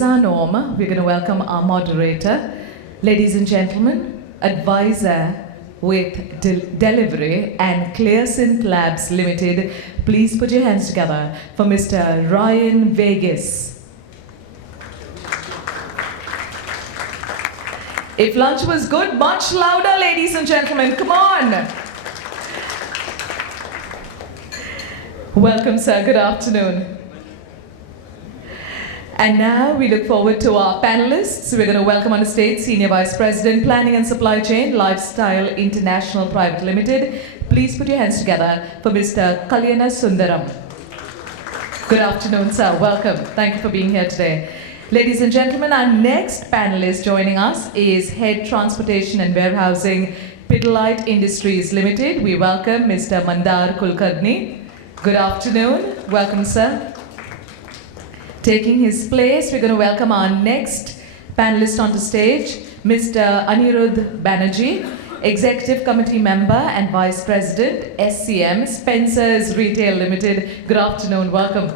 Our norm, we're going to welcome our moderator. Ladies and gentlemen, advisor with Delivery and Clearsynth Labs Limited, please put your hands together for Mr. Ryan Vegas. If lunch was good, much louder, ladies and gentlemen, come on. Welcome, sir. Good afternoon. And now we look forward to our panelists. We're going to welcome on the stage Senior Vice President, Planning and Supply Chain, Lifestyle International Private Limited. Please put your hands together for Mr. Kalyana Sundaram. Good afternoon, sir. Welcome. Thank you for being here today. Ladies and gentlemen, our next panelist joining us is Head Transportation and Warehousing, Pidilite Industries Limited. We welcome Mr. Mandar Kulkarni. Good afternoon. Welcome, sir. Taking his place, we're going to welcome our next panelist onto stage, Mr. Anirudh Banerjee, Executive Committee Member and Vice President, SCM, Spencer's Retail Limited. Good afternoon, welcome.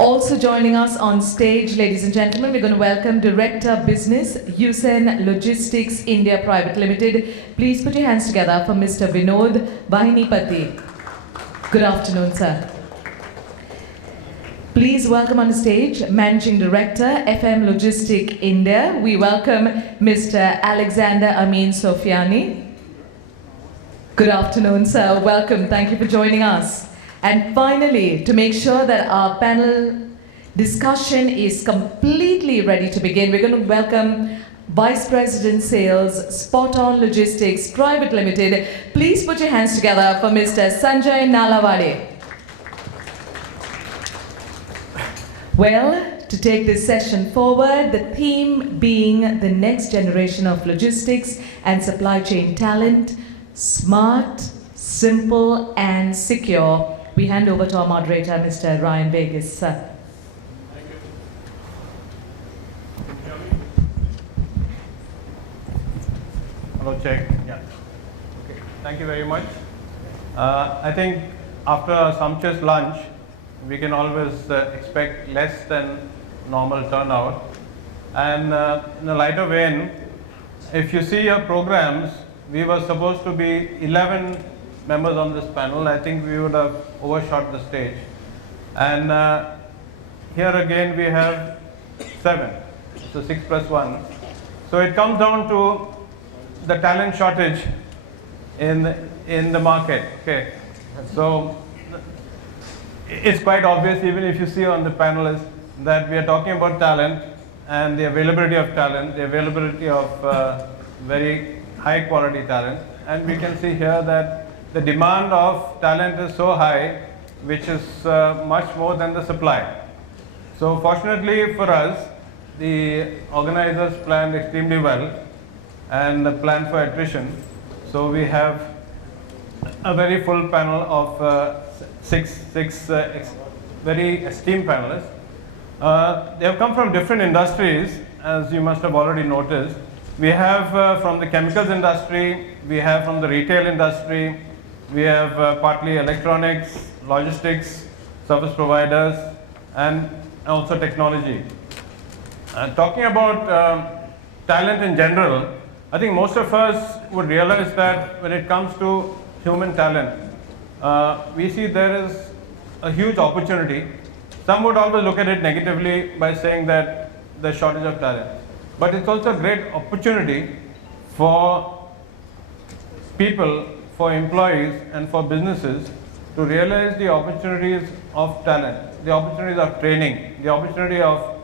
Also joining us on stage, ladies and gentlemen, we're going to welcome Director Business, Yusen Logistics India Private Limited. Please put your hands together for Mr. Vinod Bahinipati. Good afternoon, sir. Please welcome on the stage Managing Director, FM Logistic India. We welcome Mr. Alexander Amin Sofiani. Good afternoon, sir. Welcome. Thank you for joining us. And finally, to make sure that our panel discussion is completely ready to begin, we're going to welcome Vice President Sales, Spot On Logistics Private Limited. Please put your hands together for Mr. Sanjay Nalawade. Well, to take this session forward, the theme being the next generation of logistics and supply chain talent, smart, simple, and secure. We hand over to our moderator, Mr. Ryan Vegas. Sir. Thank you. Hello, check. Yeah. Okay. Thank you very much. I think after a sumptuous lunch, we can always expect less than normal turnout. And in a lighter vein, if you see your programs, we were supposed to be 11 members on this panel. I think we would have overshot the stage. And here again we have 7, so 6 plus 1. So it comes down to the talent shortage in the market. Okay, so it's quite obvious, even if you see on the panelists, that we are talking about talent and the availability of talent, the availability of very high quality talent. And we can see here that the demand of talent is so high, which is much more than the supply. So fortunately for us, the organizers planned extremely well and planned for attrition. So we have a very full panel of six very esteemed panelists. They have come from different industries, as you must have already noticed. We have from the chemicals industry, we have from the retail industry, we have partly electronics, logistics, service providers, and also technology. Talking about talent in general, I think most of us would realize that when it comes to human talent, we see there is a huge opportunity. Some would always look at it negatively by saying that there's shortage of talent. But it's also a great opportunity for people, for employees, and for businesses to realize the opportunities of talent, the opportunities of training, the opportunity of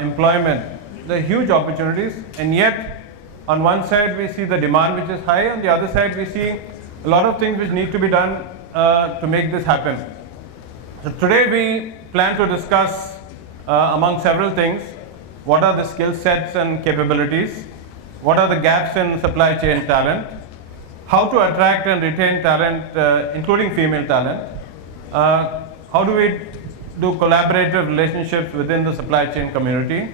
employment, the huge opportunities. And yet, on one side we see the demand which is high, on the other side we see a lot of things which need to be done to make this happen. So today we plan to discuss among several things, what are the skill sets and capabilities, what are the gaps in supply chain talent, how to attract and retain talent, including female talent, how do we do collaborative relationships within the supply chain community,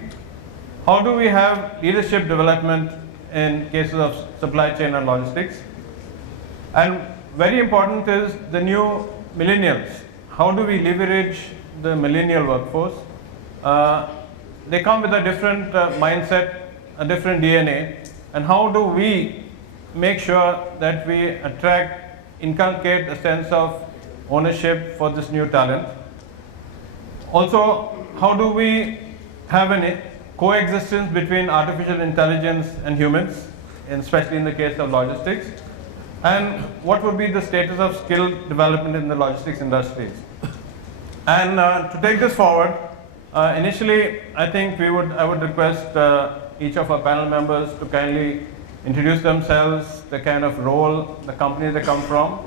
how do we have leadership development in cases of supply chain and logistics, and very important is the new millennials. How do we leverage the millennial workforce? they come with a different mindset, a different DNA, and how do we make sure that we attract, inculcate a sense of ownership for this new talent? Also, how do we have a coexistence between artificial intelligence and humans, especially in the case of logistics? And what would be the status of skill development in the logistics industries? And to take this forward, initially, I think I would request each of our panel members to kindly introduce themselves, the kind of role, the company they come from,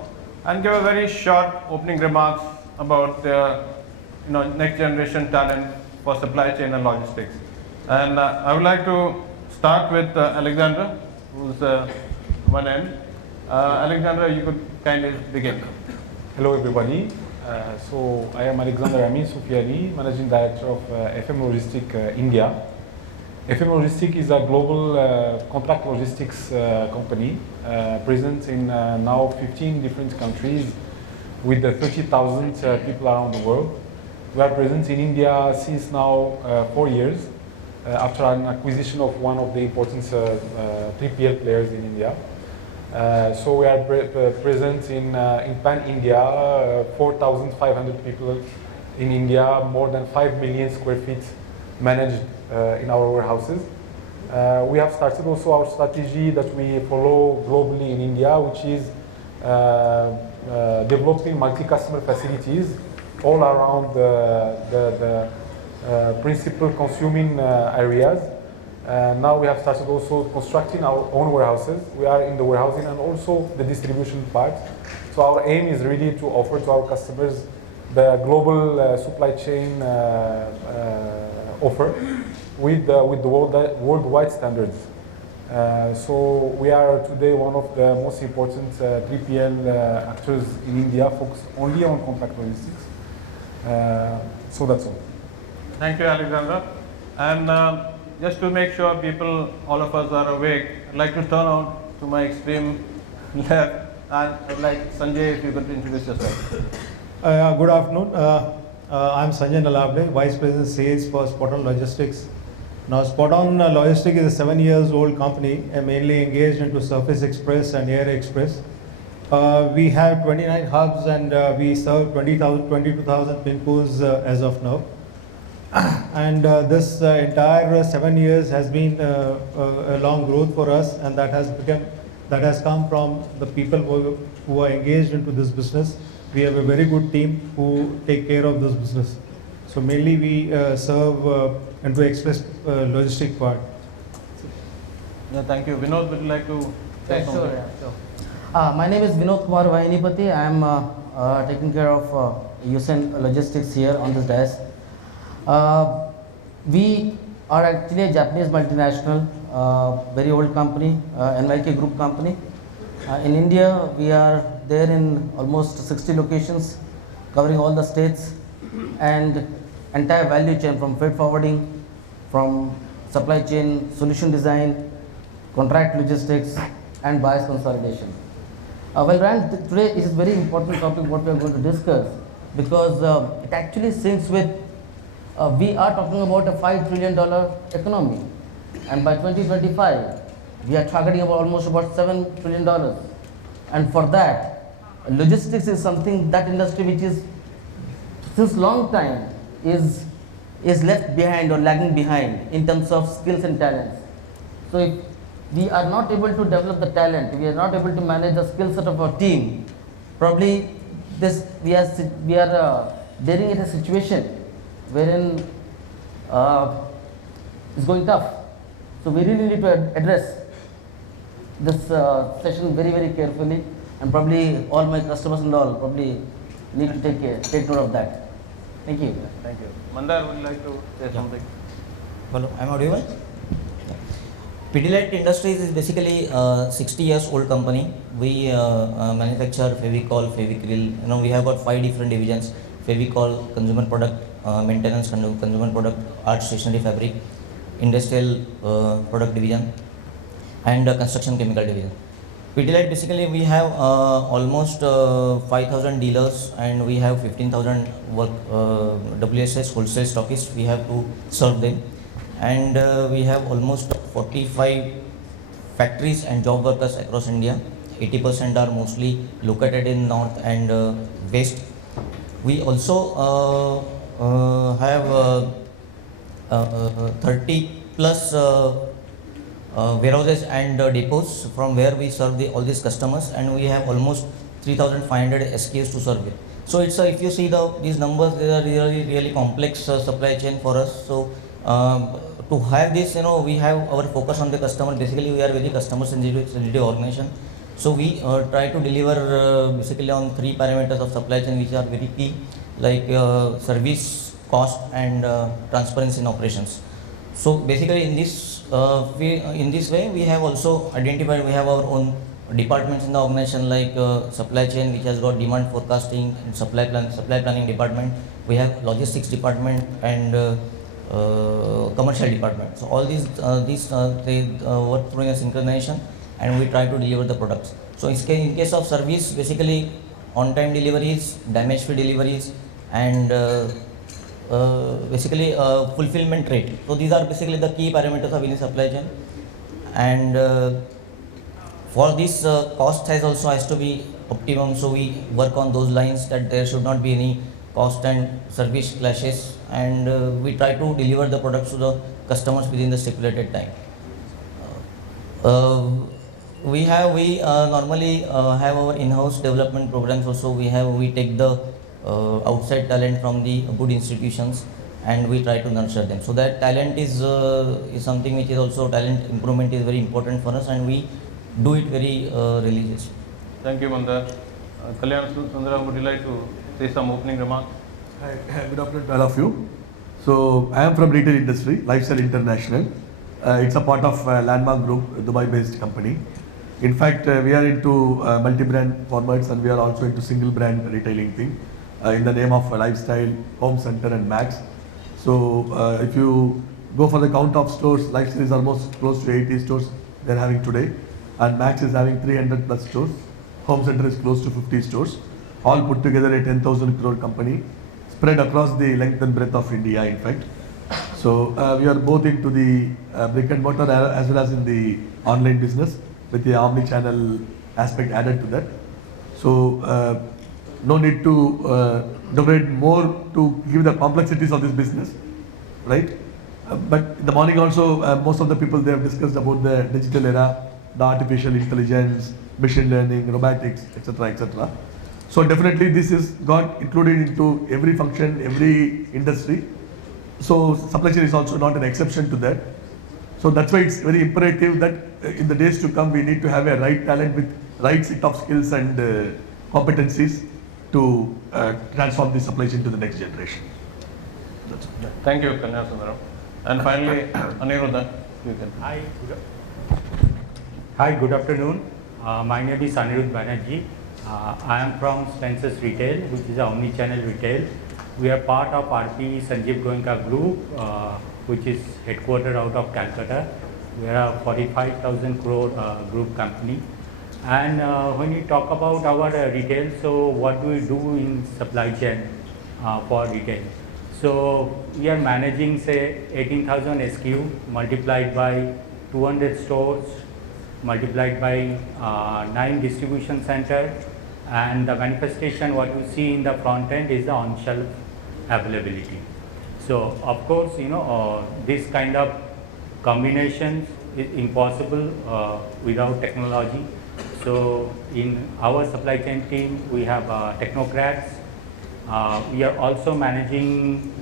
and give a very short opening remarks about their next generation talent for supply chain and logistics. And I would like to start with Alexandra, who's one end. Alexandra, you could kindly begin. Hello everybody. So I am Alexander Amin Soufiani, Managing Director of FM Logistic India. FM Logistic is a global contract logistics company present in now 15 different countries with 30,000 people around the world. We are present in India since now 4 years after an acquisition of one of the important 3PL players in India. So we are present in pan-India, 4,500 people in India, more than 5 million square feet managed in our warehouses. We have started also our strategy that we follow globally in India, which is developing multi-customer facilities all around the principal consuming areas. Now we have started also constructing our own warehouses. We are in the warehousing and also the distribution part. So our aim is really to offer to our customers the global supply chain offer with the worldwide standards. So we are today one of the most important 3PL actors in India, focused only on contract logistics. So that's all. Thank you, Alexander. And just to make sure people, all of us are awake, I'd like to turn out to my extreme left, and I'd like Sanjay, if you could introduce yourself. Good afternoon. I'm Sanjay Nalabde, Vice President Sales for Spot-On Logistics. Now, Spot-On Logistics is a 7 years old company and mainly engaged into Surface Express and Air Express. We have 29 hubs and we serve 22,000 pin codes as of now. And this entire 7 years has been a long growth for us, and that has come from the people who are engaged into this business. We have a very good team who take care of this business. So mainly we serve into express logistic part. Yeah, thank you. Vinod, would you like to say something? Sure. My name is Vinod Kumar Vahinipati. I am taking care of Usain Logistics here on this desk. We are actually a Japanese multinational, very old company, NYK Group company. In India, we are there in almost 60 locations, covering all the states and entire value chain from freight forwarding, from supply chain, solution design, contract logistics, and buyers consolidation. Well, Rand, today is a very important topic what we are going to discuss, because it actually syncs with we are talking about a $5 trillion economy, and by 2025 we are targeting about almost about $7 trillion. And for that, logistics is something, that industry which is since long time is left behind or lagging behind in terms of skills and talents. So if we are not able to develop the talent, we are not able to manage the skill set of our team, probably we are daring in a situation wherein it's going tough. So we really need to address this session very, very carefully, and probably all my customers and all probably need to take note of that. Thank you. Thank you. Mandar, would you like to say something? Hello, I'm audible? Pidilite Industries is basically a 60 years old company. We manufacture Fevicol, Fevicryl. We have got 5 different divisions: Fevicol, consumer product, maintenance, consumer product, art, stationery, fabric, industrial product division, and construction chemical division. Pidilite basically we have almost 5,000 dealers and we have 15,000 work WSS wholesale stockists. We have to serve them, and we have almost 45 factories and job workers across India. 80% are mostly located in north and west. We also have 30 plus warehouses and depots from where we serve all these customers, and we have almost 3,500 SKUs to serve it. So it's if you see these numbers, they are really complex supply chain for us. So to have this, we have our focus on the customer. Basically, we are very customer sensitive organization. So we try to deliver basically on 3 parameters of supply chain, which are very key, like service, cost, and transparency in operations. So basically, in this way, we have also identified we have our own departments in the organization, like supply chain, which has got demand forecasting and supply planning department. We have logistics department and commercial department. So all these they work through a synchronization, and we try to deliver the products. So in case of service, basically on-time deliveries, damage-free deliveries, and basically fulfillment rate. So these are basically the key parameters of any supply chain. And for this, cost has to be optimum. So we work on those lines that there should not be any cost and service clashes, and we try to deliver the products to the customers within the stipulated time. We normally have our in-house development programs also. We take the outside talent from the good institutions, and we try to nurture them. So that talent is something which is also talent improvement is very important for us, and we do it very religiously. Thank you, Mandar. Kalyan Sundaram, would you like to say some opening remarks? Hi, good afternoon to all of you. So I am from retail industry, Lifestyle International. It's a part of Landmark Group, Dubai-based company. In fact, we are into multi-brand formats, and we are also into single brand retailing thing in the name of Lifestyle, Home Center, and Max. So if you go for the count of stores, Lifestyle is almost close to 80 stores they're having today, and Max is having 300 plus stores. Home Center is close to 50 stores, all put together a 10,000 crore company spread across the length and breadth of India, in fact. So we are both into the brick and mortar as well as in the online business, with the omni-channel aspect added to that. So no need to debate more to give the complexities of this business, right? But in the morning also, most of the people they have discussed about the digital era, the artificial intelligence, machine learning, robotics, etc., etc. So definitely this is got included into every function, every industry. So supply chain is also not an exception to that. So that's why it's very imperative that in the days to come, we need to have a right talent with right set of skills and competencies to transform the supply chain to the next generation. That's it. Thank you, Kalyan Sundaram. And finally, Aniruddha, you can. Hi, good afternoon. My name is Aniruddha Banerjee. I am from Spencer's Retail, which is an omni-channel retail. We are part of RP Sanjeev Goenka Group, which is headquartered out of Calcutta. We are a 45,000 crore group company. And when you talk about our retail, so what do we do in supply chain for retail? So we are managing, say, 18,000 SKU multiplied by 200 stores, multiplied by 9 distribution centers, and the manifestation what you see in the front end is the on-shelf availability. So of course, this kind of combinations is impossible without technology. So in our supply chain team, we have technocrats. We are also managing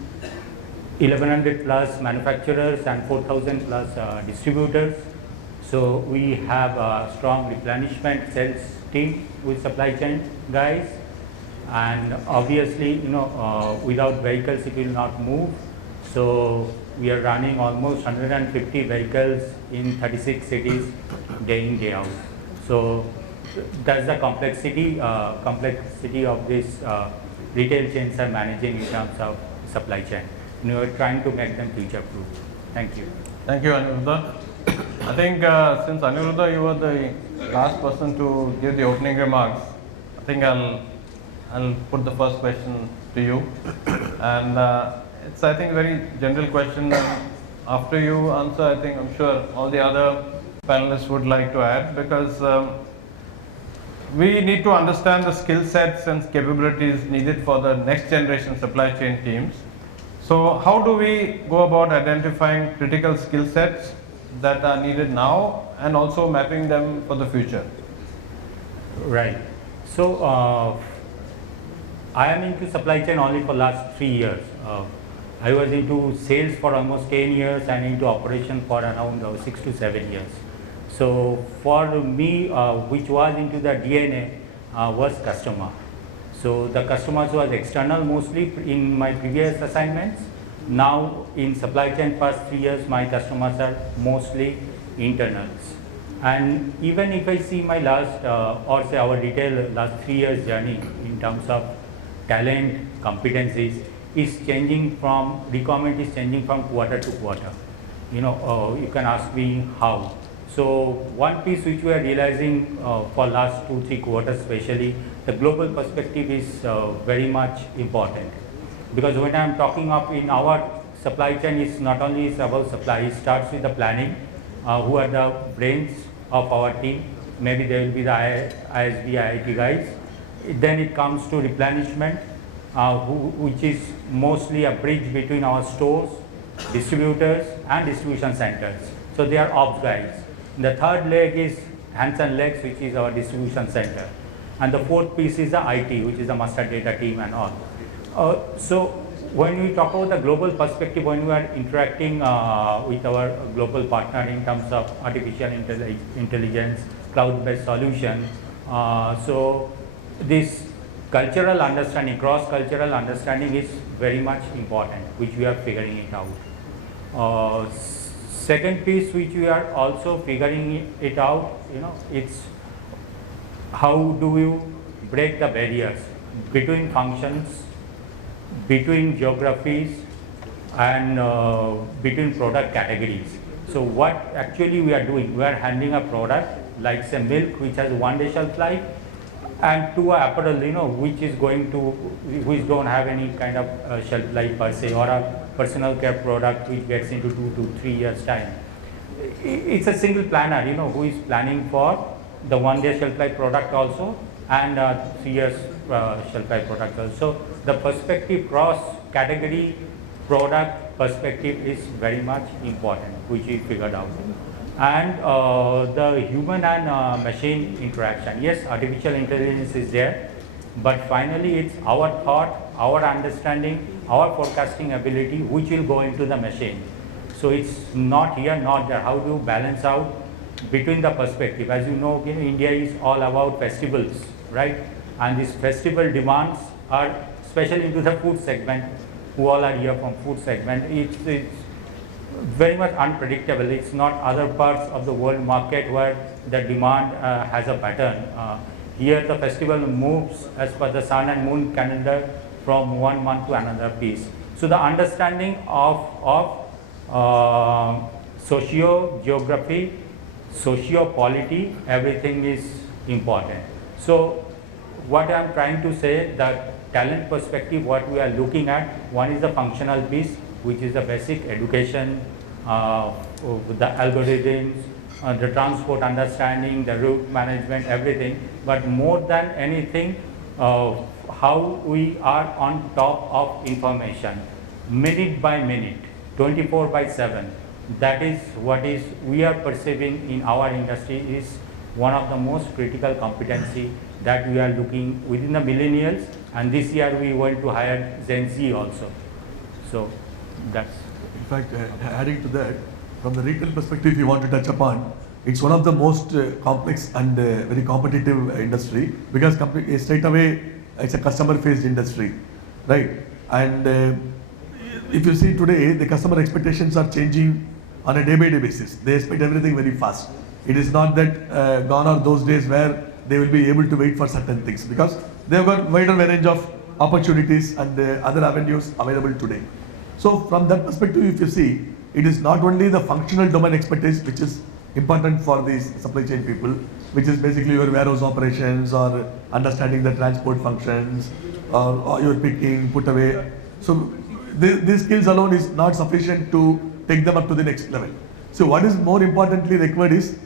1,100 plus manufacturers and 4,000 plus distributors. So we have a strong replenishment sales team with supply chain guys, and obviously, without vehicles it will not move. So we are running almost 150 vehicles in 36 cities day in, day out. So that's the complexity of this retail chains are managing in terms of supply chain. We are trying to make them future proof. Thank you. Thank you, Aniruddha. I think since Aniruddha, you were the last person to give the opening remarks, I think I'll put the first question to you. And it's, I think, a very general question. And after you answer, I think, I'm sure all the other panelists would like to add, because we need to understand the skill sets and capabilities needed for the next generation supply chain teams. So how do we go about identifying critical skill sets that are needed now and also mapping them for the future? Right. So I am into supply chain only for last 3 years. I was into sales for almost 10 years and into operation for around 6 to 7 years. So for me, which was into the DNA was customer. So the customers was external mostly in my previous assignments. Now in supply chain past 3 years, my customers are mostly internals. And even if I see my last or say our retail last 3 years journey in terms of talent, competencies is changing from, requirement is changing from quarter to quarter. You know, you can ask me how. So one piece which we are realizing for last 2-3 quarters especially, the global perspective is very much important. Because when I am talking of in our supply chain, it's not only is about supply, it starts with the planning, who are the brains of our team. Maybe there will be the ISB, IIT guys. Then it comes to replenishment, which is mostly a bridge between our stores, distributors and distribution centers. So they are ops guys. The third leg is hands and legs, which is our distribution center. And the fourth piece is the IT, which is the master data team and all. So when we talk about the global perspective, when we are interacting with our global partner in terms of artificial intelligence, cloud-based solution, so this cultural understanding, cross-cultural understanding is very much important, which we are figuring it out. Second piece which we are also figuring it out, you know, it's how do you break the barriers between functions, between geographies and between product categories. So what actually we are doing, we are handling a product like say milk which has 1 day shelf life and to apparel, you know, which is going to, which don't have any kind of shelf life per se, or a personal care product which gets into 2 to 3 years time. It's a single planner, you know, who is planning for the 1 day shelf life product also and 3 years shelf life product also. So the perspective cross category product perspective is very much important, which we figured out. And the human and machine interaction. Yes, artificial intelligence is there, but finally it's our thought, our understanding, our forecasting ability which will go into the machine. So it's not here, not there. How do you balance out between the perspective? As you know, India is all about festivals, right? And these festival demands are especially into the food segment, who all are here from food segment. It's very much unpredictable. It's not other parts of the world market where the demand has a pattern. Here the festival moves as per the sun and moon calendar from one month to another piece. So the understanding of socio-geography, socio-polity, everything is important. So what I am trying to say, that talent perspective, what we are looking at, one is the functional piece, which is the basic education, the algorithms, the transport understanding, the route management, everything. But more than anything, how we are on top of information, minute by minute, 24/7. That is what is we are perceiving in our industry is one of the most critical competency that we are looking within the millennials, and this year we want to hire Gen Z also. So that's. In fact, adding to that, from the retail perspective, you want to touch upon, it's one of the most complex and very competitive industry, because straight away it's a customer-faced industry, right? And if you see today, the customer expectations are changing on a day-by-day basis. They expect everything very fast. It is not that gone are those days where they will be able to wait for certain things, because they have got wider range of opportunities and other avenues available today. So from that perspective, if you see, it is not only the functional domain expertise which is important for these supply chain people, which is basically your warehouse operations or understanding the transport functions or your picking, put away. So these skills alone is not sufficient to take them up to the next level. So what is more importantly required is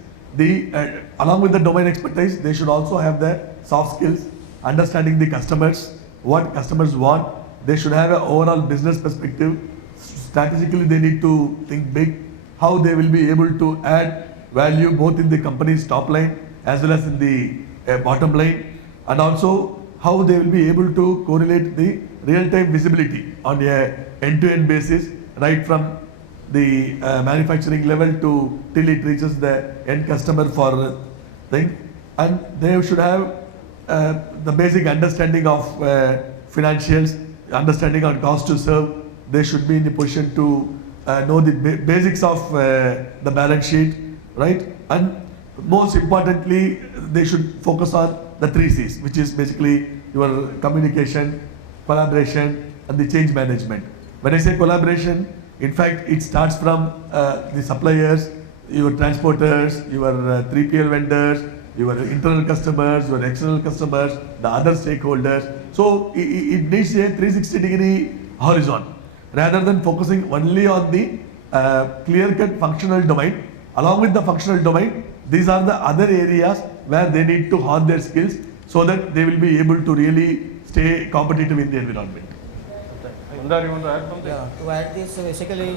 along with the domain expertise, they should also have the soft skills, understanding the customers, what customers want. They should have an overall business perspective. Strategically, they need to think big, how they will be able to add value both in the company's top line as well as in the bottom line, and also how they will be able to correlate the real-time visibility on a end-to-end basis, right from the manufacturing level to till it reaches the end customer for thing. And they should have the basic understanding of financials, understanding on cost to serve. They should be in a position to know the basics of the balance sheet, right? And most importantly, they should focus on the 3 C's, which is basically your communication, collaboration, and the change management. When I say collaboration, in fact, it starts from the suppliers, your transporters, your 3PL vendors, your internal customers, your external customers, the other stakeholders. So it needs a 360-degree horizon. Rather than focusing only on the clear-cut functional domain, along with the functional domain, these are the other areas where they need to hone their skills so that they will be able to really stay competitive in the environment. Sundar, you want to add something? Yeah, to add this, basically,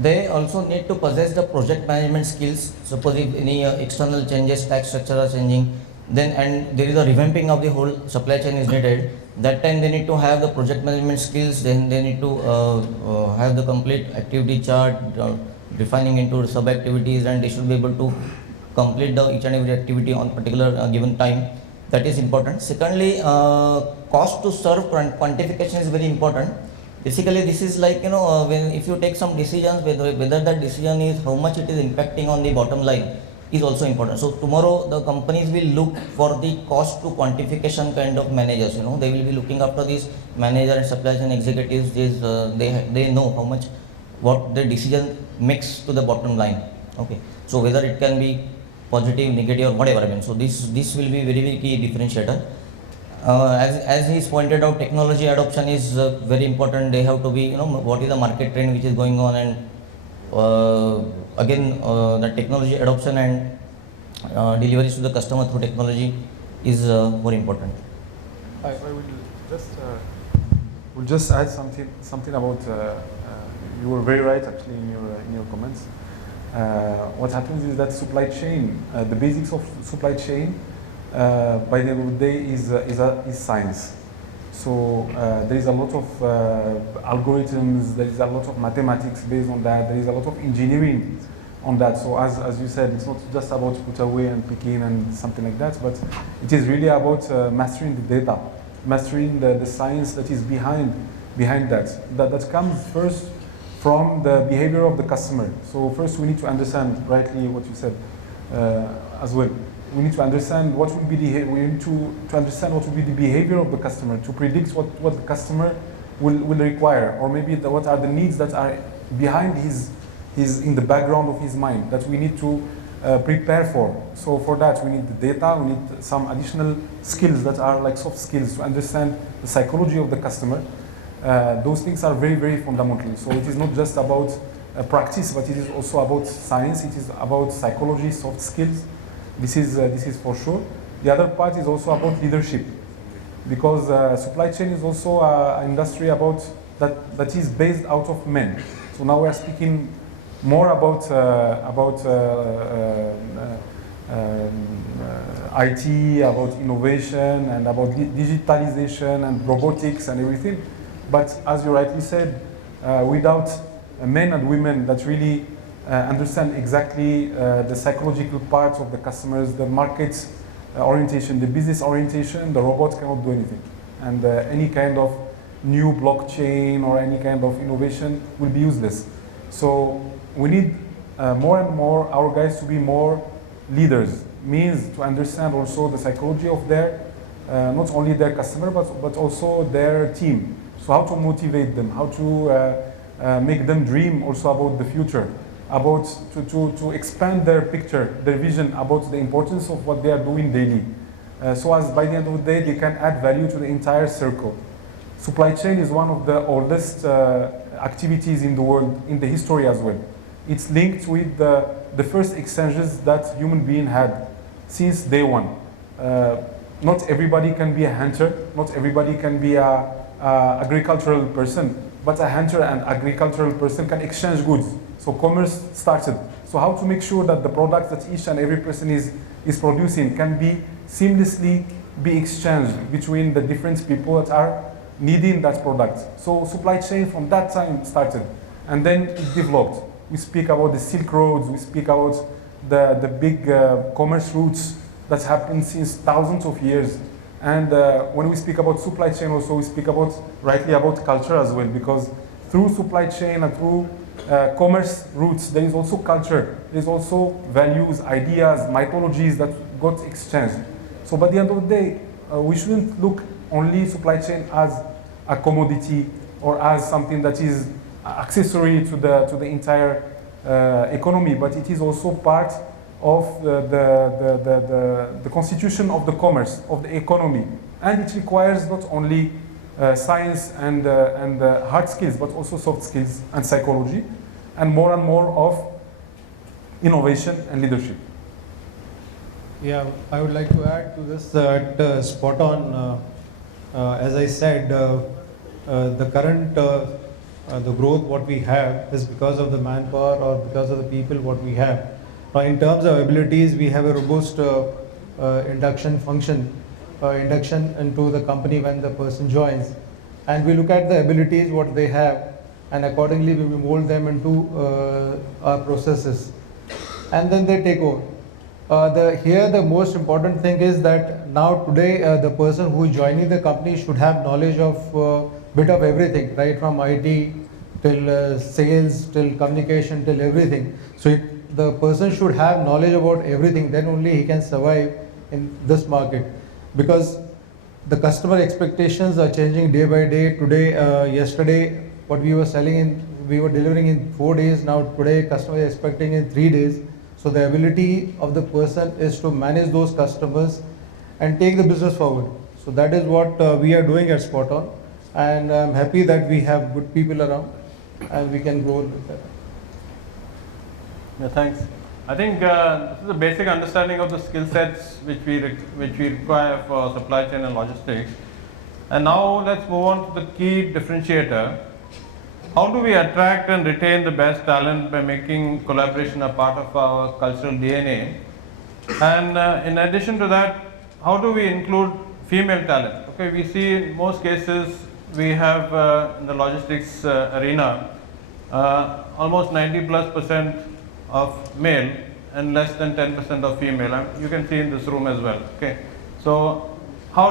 they also need to possess the project management skills. Suppose if any external changes, tax structure are changing, then and there is a revamping of the whole supply chain is needed. That time they need to have the project management skills. Then they need to have the complete activity chart, defining into sub activities, and they should be able to complete each and every activity on particular given time. That is important. Secondly, cost to serve quantification is very important. Basically, this is like, when if you take some decisions, whether that decision is how much it is impacting on the bottom line is also important. So tomorrow the companies will look for the cost to quantification kind of managers. They will be looking after these manager and supply chain executives. They know how much what the decision makes to the bottom line. Okay. So whether it can be positive, negative, or whatever. So this will be very, very key differentiator. As he's pointed out, technology adoption is very important. They have to be, what is the market trend which is going on, and again, the technology adoption and deliveries to the customer through technology is more important. I will just add something about. You were very right actually in your comments. What happens is that supply chain, the basics of supply chain, by the end of the day is science. So there is a lot of algorithms, there is a lot of mathematics based on that, there is a lot of engineering on that. So as you said, it's not just about put away and pick in and something like that, but it is really about mastering the data, mastering the science that is behind that comes first from the behavior of the customer. So first we need to understand rightly what you said as well. We need to understand what will be we need to understand what will be the behavior of the customer, to predict what the customer will require, or maybe what are the needs that are behind his in the background of his mind that we need to prepare for. So for that we need the data, we need some additional skills that are like soft skills to understand the psychology of the customer. Those things are very, very fundamental. So it is not just about practice, but it is also about science. It is about psychology, soft skills. This is for sure. The other part is also about leadership, because supply chain is also an industry about that is based out of men. So now we are speaking more about IT, about innovation, and about digitalization and robotics and everything. But as you rightly said, without men and women that really understand exactly the psychological parts of the customers, the market orientation, the business orientation, the robots cannot do anything. And any kind of new blockchain or any kind of innovation will be useless. So we need more and more our guys to be more leaders, means to understand also the psychology of their, not only their customer, but also their team. So how to motivate them, how to make them dream also about the future, about to expand their picture, their vision about the importance of what they are doing daily. So as by the end of the day, they can add value to the entire circle. Supply chain is one of the oldest activities in the world, in the history as well. It's linked with the first exchanges that human being had since day one. Not everybody can be a hunter, not everybody can be a agricultural person, but a hunter and agricultural person can exchange goods. So commerce started. So how to make sure that the products that each and every person is producing can be seamlessly be exchanged between the different people that are needing that product. So supply chain from that time started, and then it developed. We speak about the Silk Roads, we speak about the big commerce routes that happened since thousands of years. And when we speak about supply chain also, we speak about, rightly about culture as well, because through supply chain and through commerce routes, there is also culture, there is also values, ideas, mythologies that got exchanged. So by the end of the day, we shouldn't look only supply chain as a commodity or as something that is accessory to the entire economy, but it is also part of the constitution of the commerce, of the economy. And it requires not only science and hard skills, but also soft skills and psychology, and more of innovation and leadership. Yeah, I would like to add to this spot on. As I said, the current the growth what we have is because of the manpower or because of the people what we have. Now, in terms of abilities, we have a robust induction function, induction into the company when the person joins, and we look at the abilities what they have, and accordingly we will mold them into our processes, and then they take over. Here the most important thing is that now today the person who is joining the company should have knowledge of bit of everything, right from IT till sales, till communication, till everything. So the person should have knowledge about everything, then only he can survive in this market, because the customer expectations are changing day by day. Today, yesterday what we were selling we were delivering in 4 days, now today customer is expecting in 3 days. So the ability of the person is to manage those customers and take the business forward. So that is what we are doing at Spot On, and I'm happy that we have good people around and we can grow with that. Yeah, thanks. I think this is a basic understanding of the skill sets which we require for supply chain and logistics. And now let's move on to the key differentiator. How do we attract and retain the best talent by making collaboration a part of our cultural DNA? And in addition to that, how do we include female talent? Okay, we see in most cases we have in the logistics arena almost 90+% of male and less than 10% of female. And you can see in this room as well. Okay, so how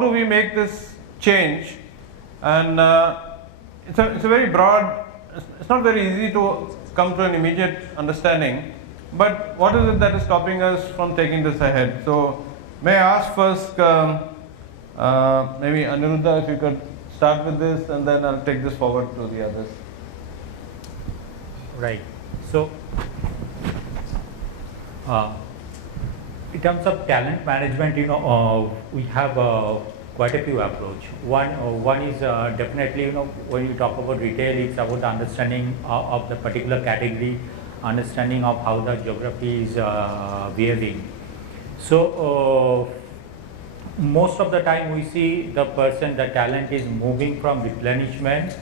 do we make this change? And it's a very broad, it's not very easy to come to an immediate understanding, but what is it that is stopping us from taking this ahead? So may I ask first, maybe Aniruddha, if you could start with this, and then I'll take this forward to the others. Right. So in terms of talent management, we have quite a few approach. One is definitely, when you talk about retail, it's about the understanding of the particular category, understanding of how the geography is behaving. So most of the time we see the talent is moving from replenishment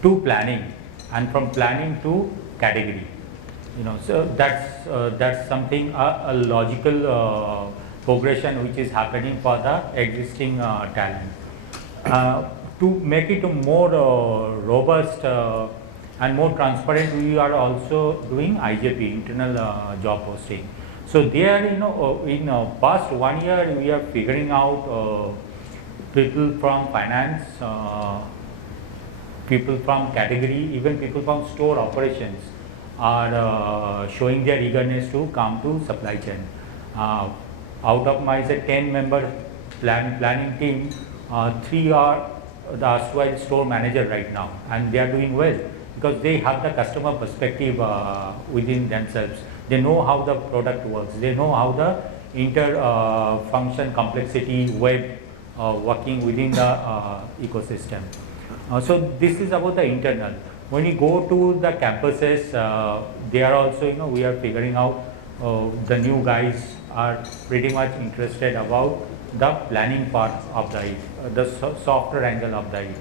to planning, and from planning to category. So that's something a logical progression which is happening for the existing talent. To make it more robust and more transparent, we are also doing IJP, internal job posting. So there, in past 1 year, we are figuring out people from finance, people from category, even people from store operations are showing their eagerness to come to supply chain. Out of my 10-member planning team, 3 are the erstwhile store manager right now, and they are doing well because they have the customer perspective within themselves. They know how the product works. They know how the function complexity web working within the ecosystem. So this is about the internal. When you go to the campuses, they are also, we are figuring out the new guys are pretty much interested about the planning part of the IT, the software angle of the IT.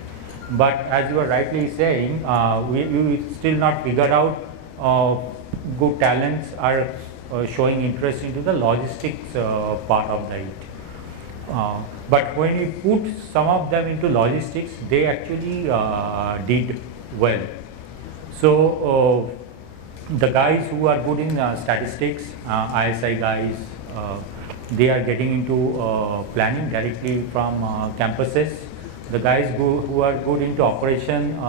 But as you were rightly saying, we still not figured out good talents are showing interest into the logistics part of the IT. But when we put some of them into logistics, they actually did well. So the guys who are good in statistics, ISI guys, they are getting into planning directly from campuses. The guys who are good into operation,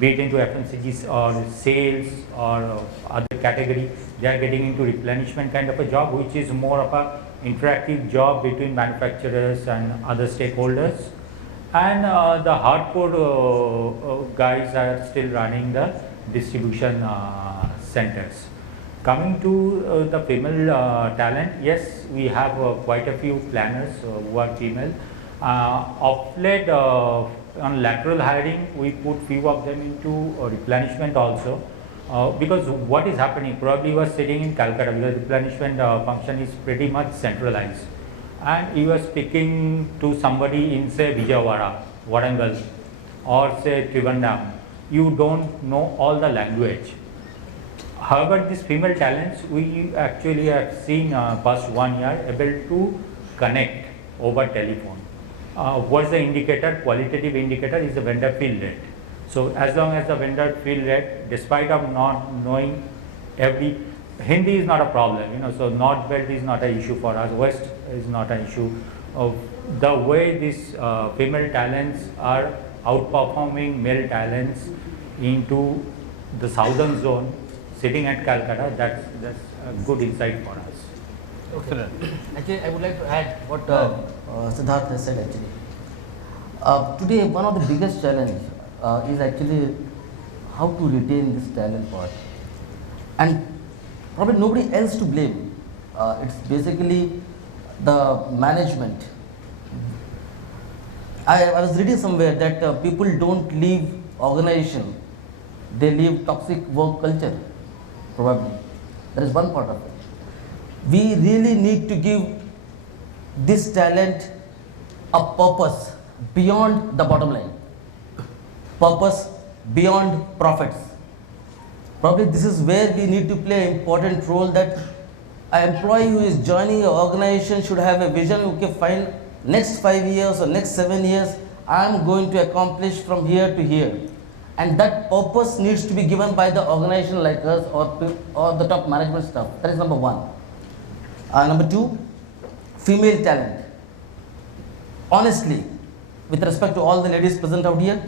be it into FMCGs or sales or other category, they are getting into replenishment kind of a job, which is more of a interactive job between manufacturers and other stakeholders. And the hardcore guys are still running the distribution centers. Coming to the female talent, yes, we have quite a few planners who are female. Of late, on lateral hiring, we put few of them into replenishment also. Because what is happening, probably was sitting in Calcutta because replenishment function is pretty much centralized. And he was speaking to somebody in say Vijayawada, Warangal or say Trivandrum. You don't know all the language. However, these female talents, we actually have seen past 1 year able to connect over telephone. What's the indicator? Qualitative indicator is the vendor field rate. So as long as the vendor field rate, despite of not knowing Hindi is not a problem, so North Belt is not an issue for us, West is not an issue. The way these female talents are outperforming male talents into the southern zone, sitting at Calcutta, that's a good insight for us. Excellent. Actually, I would like to add what Siddharth has said actually. Today, one of the biggest challenge is actually how to retain this talent part. And probably nobody else to blame. It's basically the management. I was reading somewhere that people don't leave organization, they leave toxic work culture, probably. That is one part of it. We really need to give this talent a purpose beyond the bottom line, purpose beyond profits. Probably this is where we need to play an important role, that an employee who is joining an organization should have a vision. Okay, fine, next 5 years or next 7 years, I am going to accomplish from here to here. And that purpose needs to be given by the organization like us or the top management staff. That is number one. Number two, female talent. Honestly, with respect to all the ladies present out here,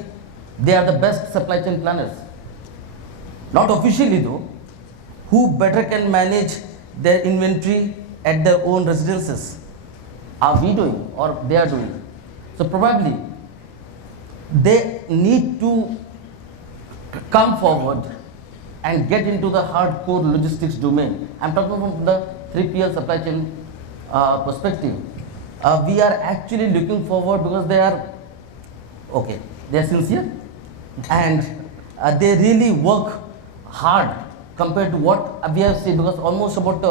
they are the best supply chain planners. Not officially though. Who better can manage their inventory at their own residences? Are we doing or they are doing? So probably they need to come forward and get into the hardcore logistics domain. I'm talking from the 3PL supply chain perspective. We are actually looking forward because they are sincere and they really work hard compared to what we have seen, because almost about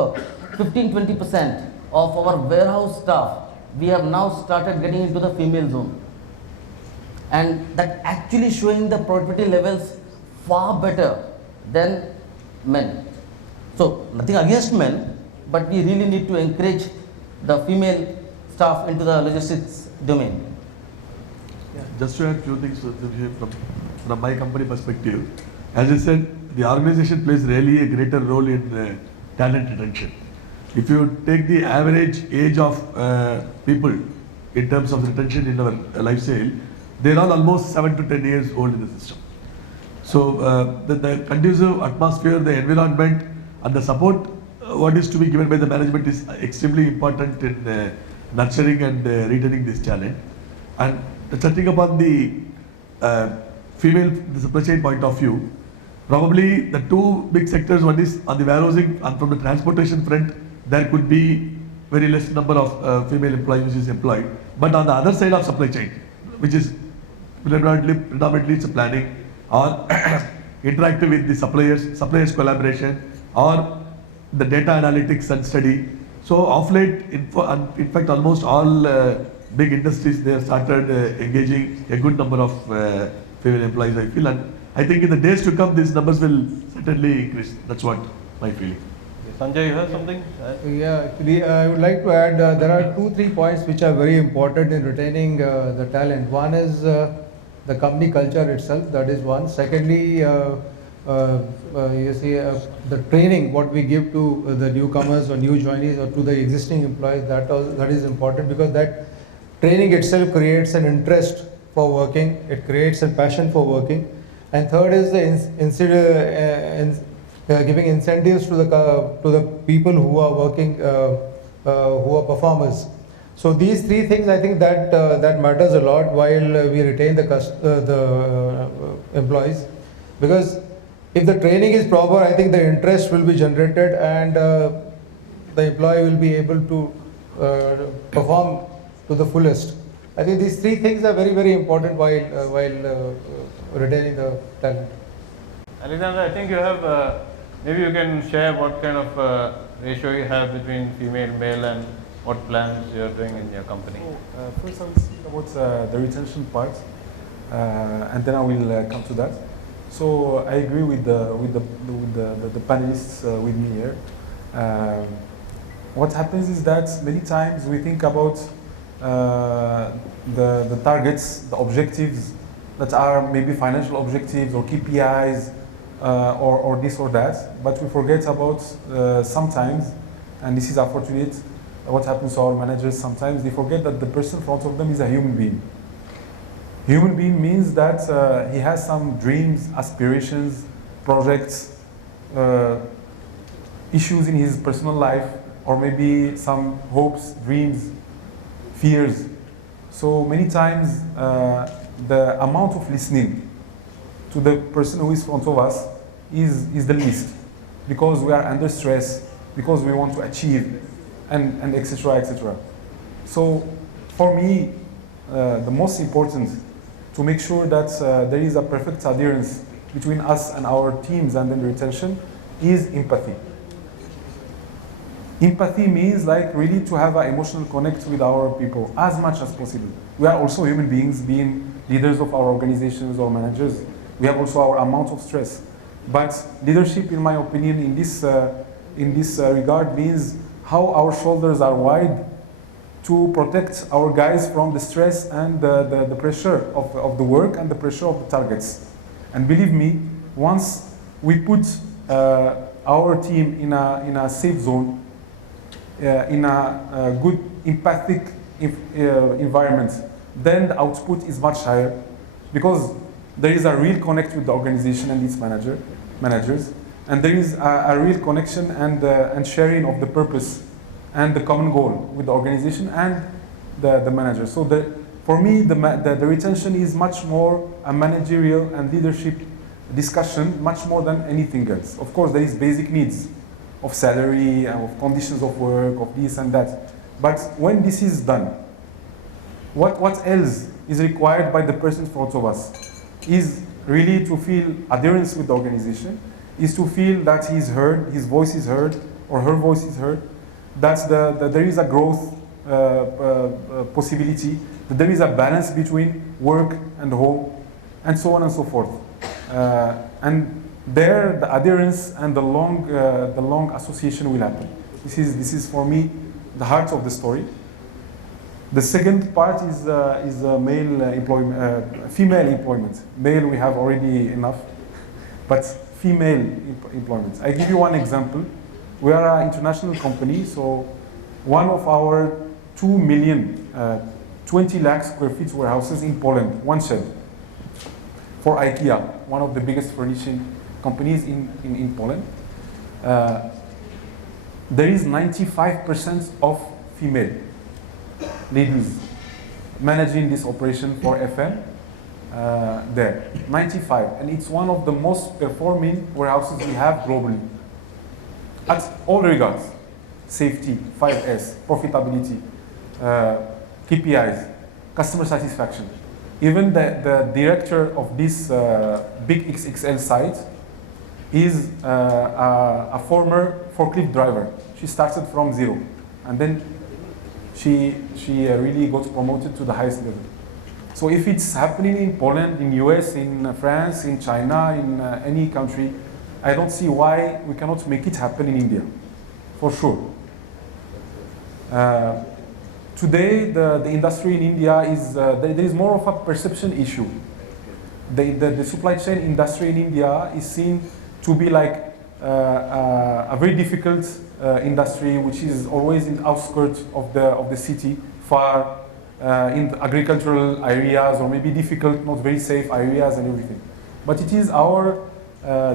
15-20% of our warehouse staff, we have now started getting into the female zone, and that actually showing the productivity levels far better than men. So nothing against men, but we really need to encourage the female staff into the logistics domain. Just to add few things from my company perspective, as I said, the organization plays really a greater role in talent retention. If you take the average age of people in terms of retention in our life sale, they are all almost 7 to 10 years old in the system. So the conducive atmosphere, the environment and the support what is to be given by the management is extremely important in nurturing and retaining this talent. And touching upon the female the supply chain point of view, probably the two big sectors, one is on the warehousing and from the transportation front, there could be very less number of female employees which is employed. But on the other side of supply chain, which is predominantly it's planning or interactive with the suppliers collaboration or the data analytics and study. So of late, in fact, almost all big industries, they have started engaging a good number of female employees, I feel. And I think in the days to come, these numbers will certainly increase. That's what my feeling. Sanjay, you have something? Yeah, actually, I would like to add, there are 2-3 points which are very important in retaining the talent. One is the company culture itself, that is one. Secondly, you see, the training, what we give to the newcomers or new joinees or to the existing employees, that is important, because that training itself creates an interest for working, it creates a passion for working. And third is the giving incentives to the people who are working, who are performers. So these 3 things, I think that that matters a lot while we retain the employees, because if the training is proper, I think the interest will be generated and the employee will be able to perform to the fullest. I think these 3 things are very, very important while retaining the talent. Alexander, I think you have, maybe you can share what kind of ratio you have between female, male, and what plans you are doing in your company. First I will speak about the retention part, and then I will come to that. So I agree with the panelists with me here. What happens is that many times we think about the targets, the objectives that are maybe financial objectives or KPIs or this or that, but we forget about sometimes, and this is unfortunate, what happens to our managers sometimes, they forget that the person in front of them is a human being. Human being means that he has some dreams, aspirations, projects, issues in his personal life, or maybe some hopes, dreams, fears. So many times the amount of listening to the person who is in front of us is the least, because we are under stress, because we want to achieve, and etc., etc. So for me, the most important to make sure that there is a perfect adherence between us and our teams and then retention is empathy. Empathy means like really to have an emotional connect with our people as much as possible. We are also human beings, being leaders of our organizations or managers. We have also our amount of stress. But leadership, in my opinion, in this regard means how our shoulders are wide to protect our guys from the stress and the pressure of the work and the pressure of the targets. And believe me, once we put our team in a safe zone, in a good empathic environment, then the output is much higher, because there is a real connect with the organization and its managers, and there is a real connection and sharing of the purpose and the common goal with the organization and the manager. So for me, the retention is much more a managerial and leadership discussion, much more than anything else. Of course, there is basic needs of salary, of conditions of work, of this and that. But when this is done, what else is required by the person in front of us is really to feel adherence with the organization, is to feel that he's heard, his voice is heard, or her voice is heard, that there is a growth possibility, that there is a balance between work and home, and so on and so forth. And there, the adherence and the long association will happen. This is for me the heart of the story. The second part is male employment, female employment. Male we have already enough, but female employment. I give you one example. We are an international company, so one of our 2 million, 20 lakh square feet warehouses in Poland, one shed for IKEA, one of the biggest furnishing companies in Poland. There is 95% of female ladies managing this operation for FM there. 95, and it's one of the most performing warehouses we have globally. At all regards, safety, 5S, profitability, KPIs, customer satisfaction. Even the director of this big XXL site is a former forklift driver. She started from zero, and then she really got promoted to the highest level. So if it's happening in Poland, in US, in France, in China, in any country, I don't see why we cannot make it happen in India, for sure. Today, the industry in India is, there is more of a perception issue. The supply chain industry in India is seen to be like a very difficult industry, which is always in the outskirts of the city, far in the agricultural areas, or maybe difficult, not very safe areas and everything. But it is our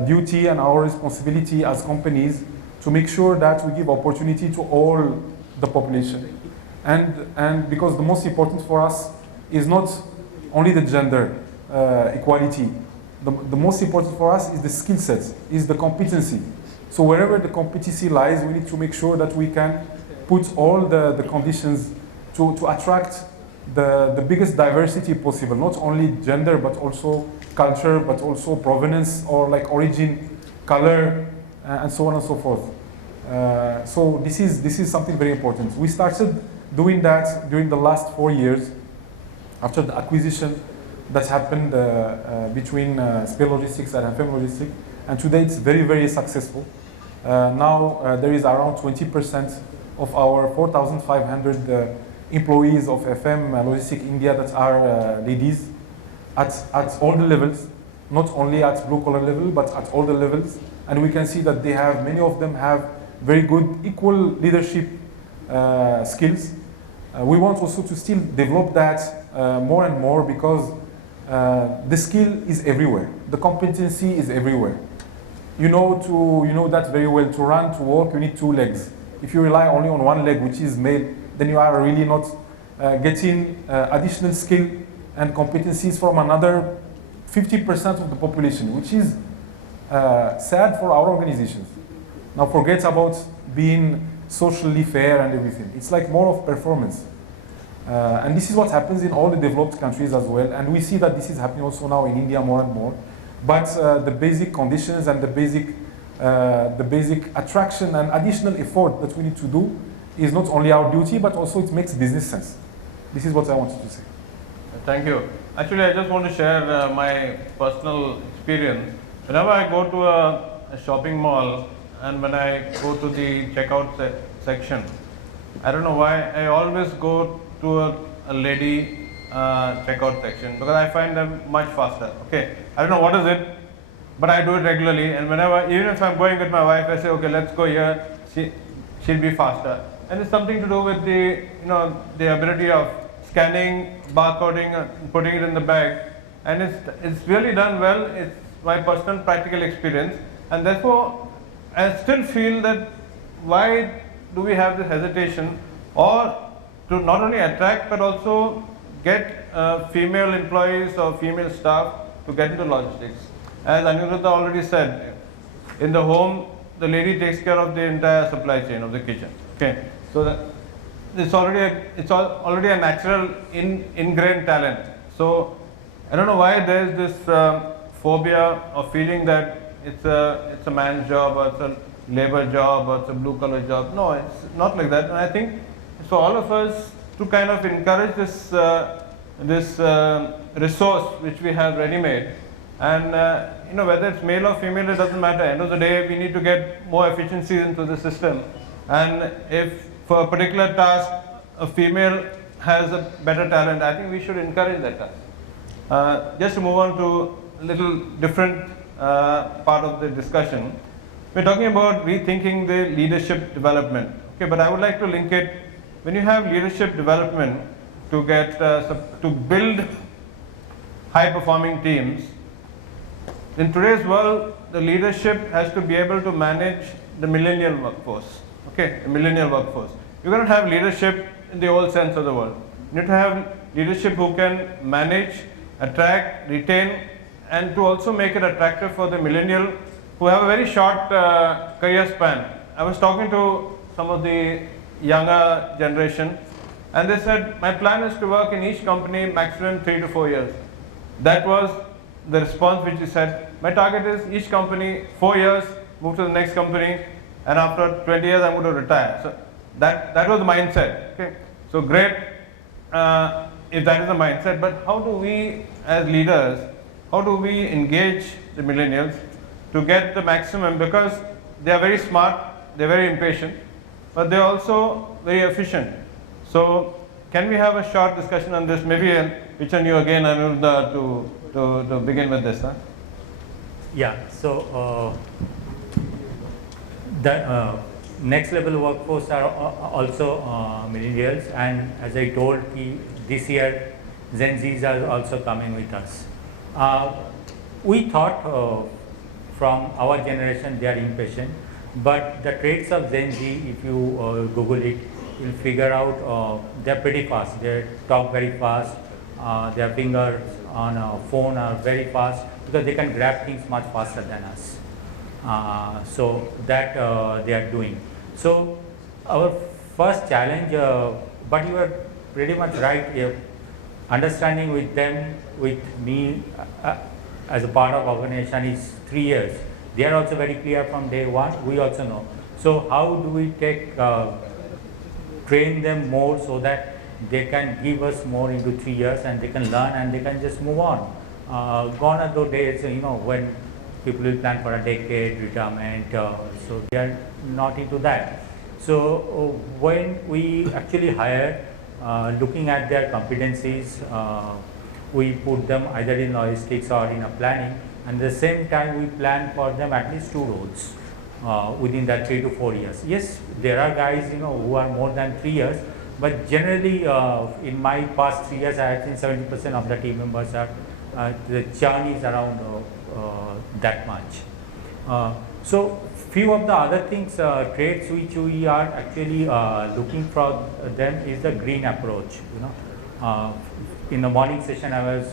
duty and our responsibility as companies to make sure that we give opportunity to all the population. And because the most important for us is not only the gender equality, the most important for us is the skill set, is the competency. So wherever the competency lies, we need to make sure that we can put all the conditions to attract the biggest diversity possible, not only gender, but also culture, but also provenance, or like origin, color, and so on and so forth. So this is something very important. We started doing that during the last 4 years after the acquisition that happened between Spear Logistics and FM Logistics, and today it's very, very successful. Now there is around 20% of our 4,500 employees of FM Logistics India that are ladies at all the levels, not only at blue collar level, but at all the levels. And we can see that many of them have very good equal leadership skills. We want also to still develop that more and more, because the skill is everywhere. The competency is everywhere. You know that very well. To run, to walk, you need 2 legs. If you rely only on 1 leg, which is male, then you are really not getting additional skill and competencies from another 50% of the population, which is sad for our organizations. Now forget about being socially fair and everything. It's like more of performance. And this is what happens in all the developed countries as well. And we see that this is happening also now in India more and more. But the basic conditions and the basic attraction and additional effort that we need to do is not only our duty, but also it makes business sense. This is what I wanted to say. Thank you. Actually, I just want to share my personal experience. Whenever I go to a shopping mall, and when I go to the checkout section, I don't know why, I always go to a lady checkout section, because I find them much faster. Okay, I don't know what is it, but I do it regularly. And whenever, even if I'm going with my wife, I say, okay, let's go here. She'll be faster. And it's something to do with the ability of scanning, barcoding, putting it in the bag, and it's really done well. It's my personal practical experience, and therefore I still feel that why do we have this hesitation, or to not only attract but also get female employees or female staff to get into logistics. As Aniruddha already said, in the home, the lady takes care of the entire supply chain of the kitchen. Okay, so that it's already a natural ingrained talent. So I don't know why there is this phobia of feeling that it's a man's job, or it's a labor job, or it's a blue collar job. No, it's not like that. And I think it's for all of us to kind of encourage this resource which we have ready made. And whether it's male or female, it doesn't matter. End of the day, we need to get more efficiencies into the system. And if for a particular task a female has a better talent, I think we should encourage that task. Just to move on to a little different part of the discussion, we're talking about rethinking the leadership development. Okay, but I would like to link it, when you have leadership development to build high performing teams, in today's world, the leadership has to be able to manage the millennial workforce. Okay, the millennial workforce. You cannot have leadership in the old sense of the word. You need to have leadership who can manage, attract, retain, and to also make it attractive for the millennial who have a very short career span. I was talking to some of the younger generation, and they said, my plan is to work in each company maximum 3 to 4 years. That was the response which he said. My target is each company 4 years, move to the next company, and after 20 years I'm going to retire. So that was the mindset. Okay, so great if that is the mindset. But how do we as leaders, how do we engage the millennials to get the maximum? Because they are very smart, they are very impatient, but they are also very efficient. So can we have a short discussion on this? Maybe pitch on you again, Anuruddha, to begin with this. Huh? Yeah, so the next level workforce are also millennials, and as I told, this year Gen Zs are also coming with us. We thought from our generation they are impatient, but the traits of Gen Z, if you Google it, you'll figure out they're pretty fast. They talk very fast, their fingers on a phone are very fast because they can grab things much faster than us. So that they are doing. So our first challenge, but you are pretty much right, understanding with them, with me as a part of organization is 3 years. They are also very clear from day one, we also know. So how do we train them more so that they can give us more into 3 years and they can learn and they can just move on. Gone are those days, when people will plan for a decade, retirement, so they are not into that. So when we actually hire, looking at their competencies, we put them either in logistics or in a planning, and at the same time we plan for them at least 2 roles within that 3 to 4 years. Yes, there are guys who are more than 3 years, but generally in my past 3 years I have seen 70% of the team members are the churn is around that much. So few of the other things, traits which we are actually looking for them is the green approach. In the morning session I was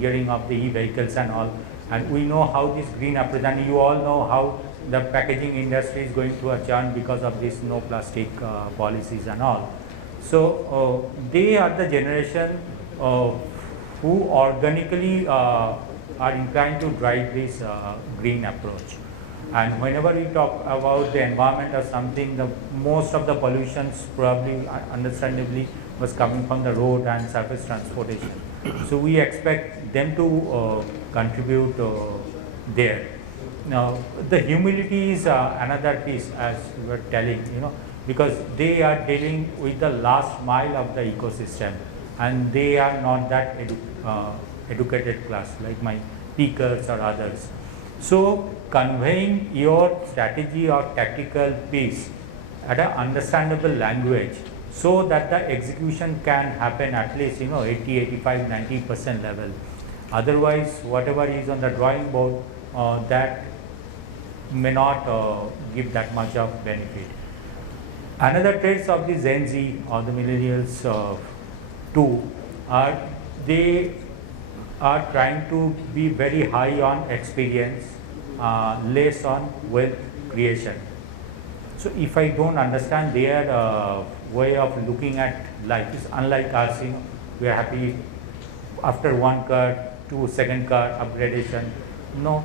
hearing of the e-vehicles and all, and we know how this green approach, and you all know how the packaging industry is going through a churn because of this no plastic policies and all. So they are the generation who organically are inclined to drive this green approach. And whenever we talk about the environment or something, most of the pollutions probably understandably was coming from the road and surface transportation. So we expect them to contribute there. Now the humility is another piece, as we were telling, because they are dealing with the last mile of the ecosystem, and they are not that educated class like my speakers or others. So conveying your strategy or tactical piece at an understandable language so that the execution can happen at least 80, 85, 90% level. Otherwise, whatever is on the drawing board, that may not give that much of benefit. Another traits of the Gen Z or the millennials too are they are trying to be very high on experience, less on wealth creation. So if I don't understand their way of looking at life, is unlike us, we are happy after one car to second car upgradation. No,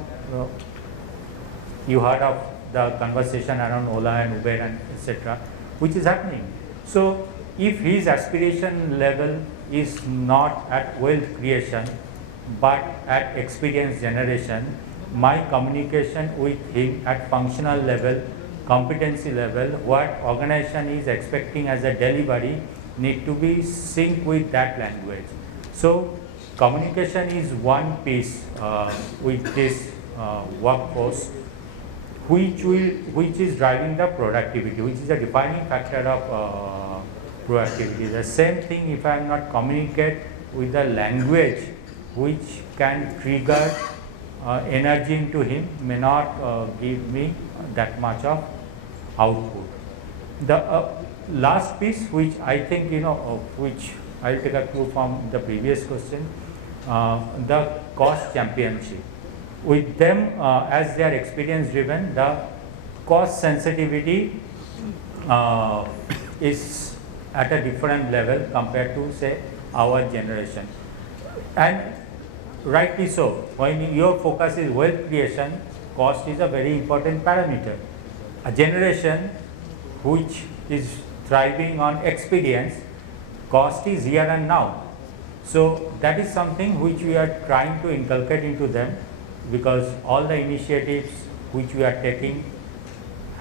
you heard of the conversation around Ola and Uber and etc., which is happening. So if his aspiration level is not at wealth creation but at experience generation, my communication with him at functional level, competency level, what organization is expecting as a delivery need to be synced with that language. So communication is one piece with this workforce which is driving the productivity, which is a defining factor of productivity. The same thing, if I am not communicate with the language which can trigger energy into him, may not give me that much of output. The last piece which I think which I'll take a clue from the previous question. The cost championship. With them, as they are experience driven, the cost sensitivity is at a different level compared to say our generation. And rightly so, when your focus is wealth creation, cost is a very important parameter. A generation which is thriving on experience, cost is here and now. So that is something which we are trying to inculcate into them, because all the initiatives which we are taking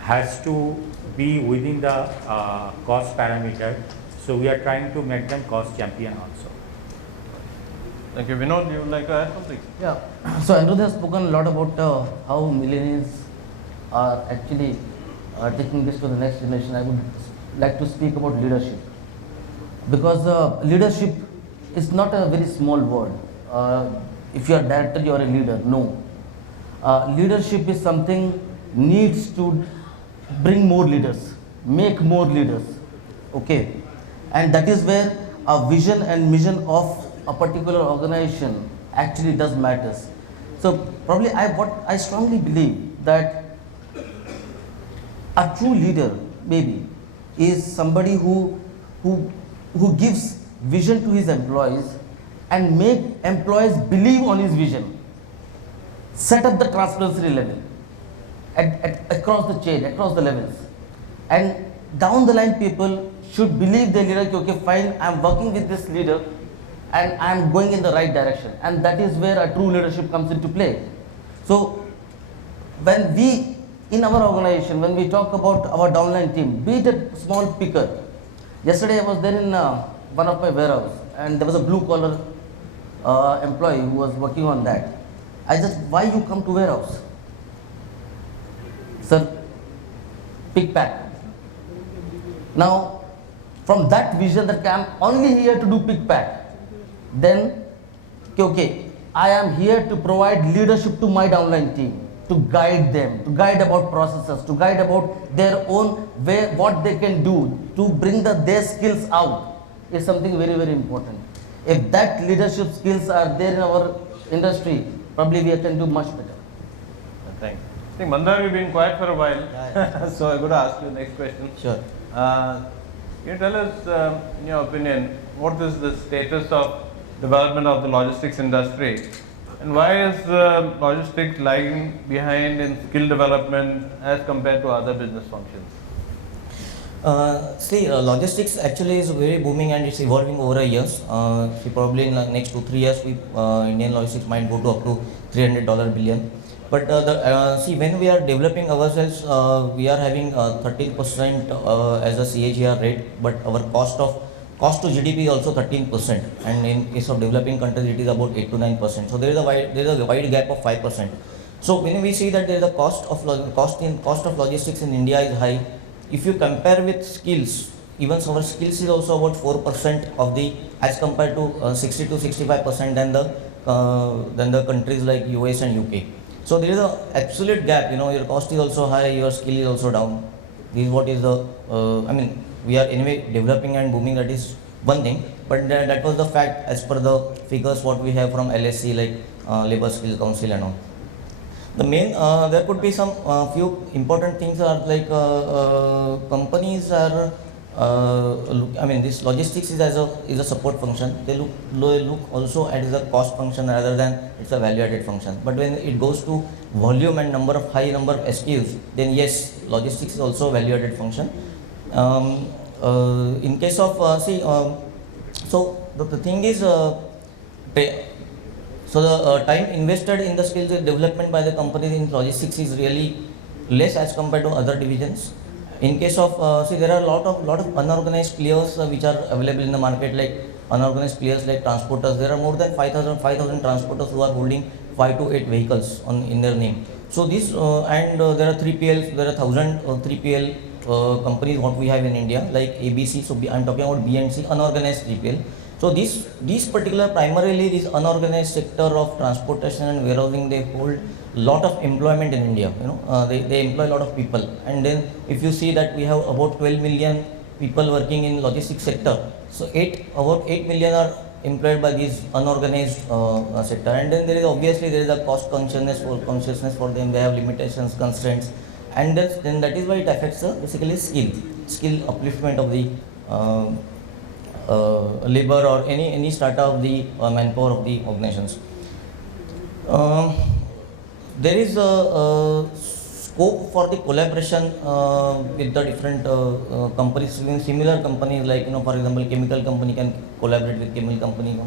has to be within the cost parameter. So we are trying to make them cost champion also. Thank you. Vinod, you would like to add something? Yeah. So Anirudh has spoken a lot about how millennials are actually taking this to the next generation. I would like to speak about leadership, because leadership is not a very small word. If you are director, you are a leader. No. Leadership is something needs to bring more leaders, make more leaders. Okay. And that is where a vision and mission of a particular organization actually does matters. So probably what I strongly believe that a true leader maybe is somebody who gives vision to his employees and make employees believe on his vision. Set up the transparency level across the chain, across the levels, and down the line people should believe their leader. Okay, fine, I am working with this leader and I am going in the right direction, and that is where a true leadership comes into play. So when we in our organization, when we talk about our downline team, be it a small picker. Yesterday I was there in one of my warehouse, and there was a blue collar employee who was working on that. I just, why you come to warehouse? Sir, pick pack. Now, from that vision that I am only here to do pick pack, then okay, I am here to provide leadership to my downline team, to guide them, to guide about processes, to guide about their own way, what they can do to bring their skills out is something very, very important. If that leadership skills are there in our industry, probably we can do much better. Thanks. I think Mandar, we've been quiet for a while, so I'm going to ask you the next question. Sure. Can you tell us, in your opinion, what is the status of development of the logistics industry, and why is logistics lagging behind in skill development as compared to other business functions? Logistics actually is very booming and it's evolving over the years. Probably in the next 2-3 years, Indian logistics might go to up to $300 billion. But when we are developing ourselves, we are having 13% as a CAGR rate, but our cost to GDP is also 13%, and in case of developing countries, it is about 8 to 9%. So there is a wide gap of 5%. So when we see that there is a cost of logistics in India is high, if you compare with skills, even our skills is also about 4% of the, as compared to 60 to 65% than the countries like US and UK. So there is an absolute gap. Your cost is also high, your skill is also down. This is what is the we are anyway developing and booming, that is one thing, but that was the fact as per the figures what we have from LSC, like Labour Skills Council and all. The main, there could be some few important things are like companies are, this logistics is a support function. They look also as a cost function rather than it's a value added function. But when it goes to volume and high number of SKUs, then yes, logistics is also a value added function. In case of so the thing is the time invested in the skills development by the companies in logistics is really less as compared to other divisions. In case of there are a lot of unorganized players which are available in the market, like unorganized players like transporters. There are more than 5,000 transporters who are holding 5 to 8 vehicles in their name. So this and there are 3PLs. There are 1,000 3PL companies what we have in India, like ABC. So I'm talking about B&C, unorganized 3PL. So these particular primarily this unorganized sector of transportation and warehousing, they hold lot of employment in India. They employ a lot of people. And then if you see that we have about 12 million people working in logistics sector. So about 8 million are employed by these unorganized sector, and then there is a cost consciousness for them. They have limitations, constraints, and then that is why it affects basically skill upliftment of the labor or any strata of the manpower of the organizations. There is a scope for the collaboration with the different companies, similar companies, like for example, chemical company can collaborate with chemical company,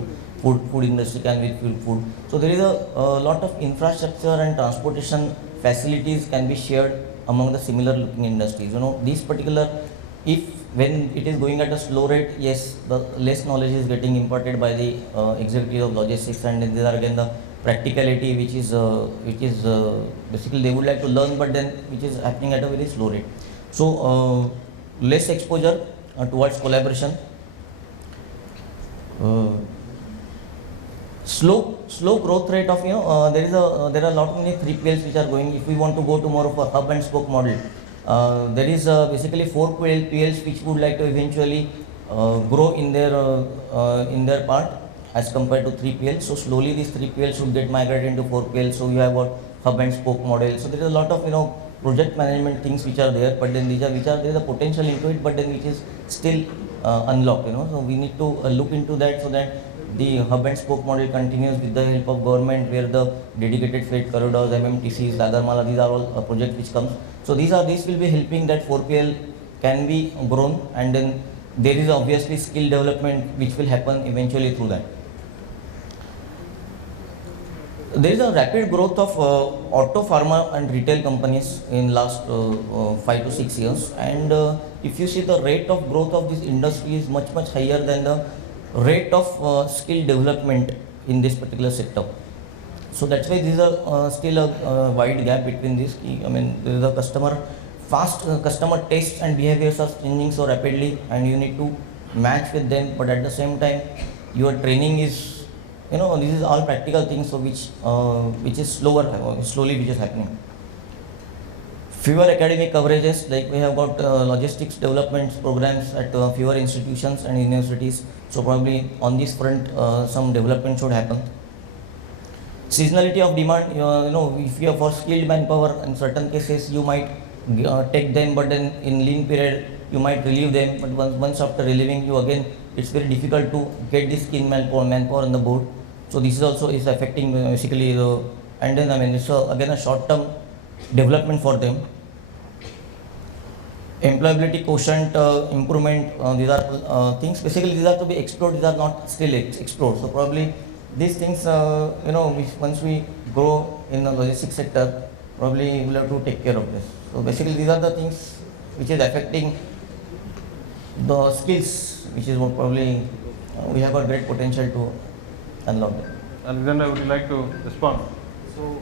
food industry can with food. So there is a lot of infrastructure and transportation facilities can be shared among the similar looking industries. These particular, when it is going at a slow rate, yes, the less knowledge is getting imparted by the executives of logistics, and these are again the practicality which is basically they would like to learn, but then which is happening at a very slow rate. So less exposure towards collaboration, slow growth rate of there are a lot many 3PLs which are going. If we want to go to more of a hub and spoke model, there is basically 4 PLs which would like to eventually grow in their part as compared to 3PL. So slowly these 3PL should get migrated into 4PL. So you have got hub and spoke model. So there is a lot of project management things which are there, but then there is a potential into it, but then which is still unlocked. So we need to look into that, so that the hub and spoke model continues with the help of government, where the dedicated freight corridors, MMTCs, Sagarmala, these are all projects which comes. So these will be helping that 4PL can be grown, and then there is obviously skill development which will happen eventually through that. There is a rapid growth of auto, pharma and retail companies in last 5 to 6 years, and if you see the rate of growth of this industry is much higher than the rate of skill development in this particular sector. So that's why there is still a wide gap between this. I mean, there is a fast customer tastes and behaviors are changing so rapidly, and you need to match with them, but at the same time your training is, this is all practical things, so which is slowly which is happening. Fewer academic coverages, like we have got logistics development programs at fewer institutions and universities. So probably on this front, some development should happen. Seasonality of demand, if you are for skilled manpower, in certain cases you might take them, but then in lean period you might relieve them. But once after relieving, you again, it's very difficult to get this skilled manpower on the board. So this is also affecting basically and then it's again a short-term development for them. Employability quotient improvement, these are things basically these are to be explored. These are not still explored. So probably these things, once we grow in the logistics sector, probably we'll have to take care of this. So basically these are the things which is affecting the skills, which is what probably we have got great potential to unlock them. Alexander, would you like to respond? So,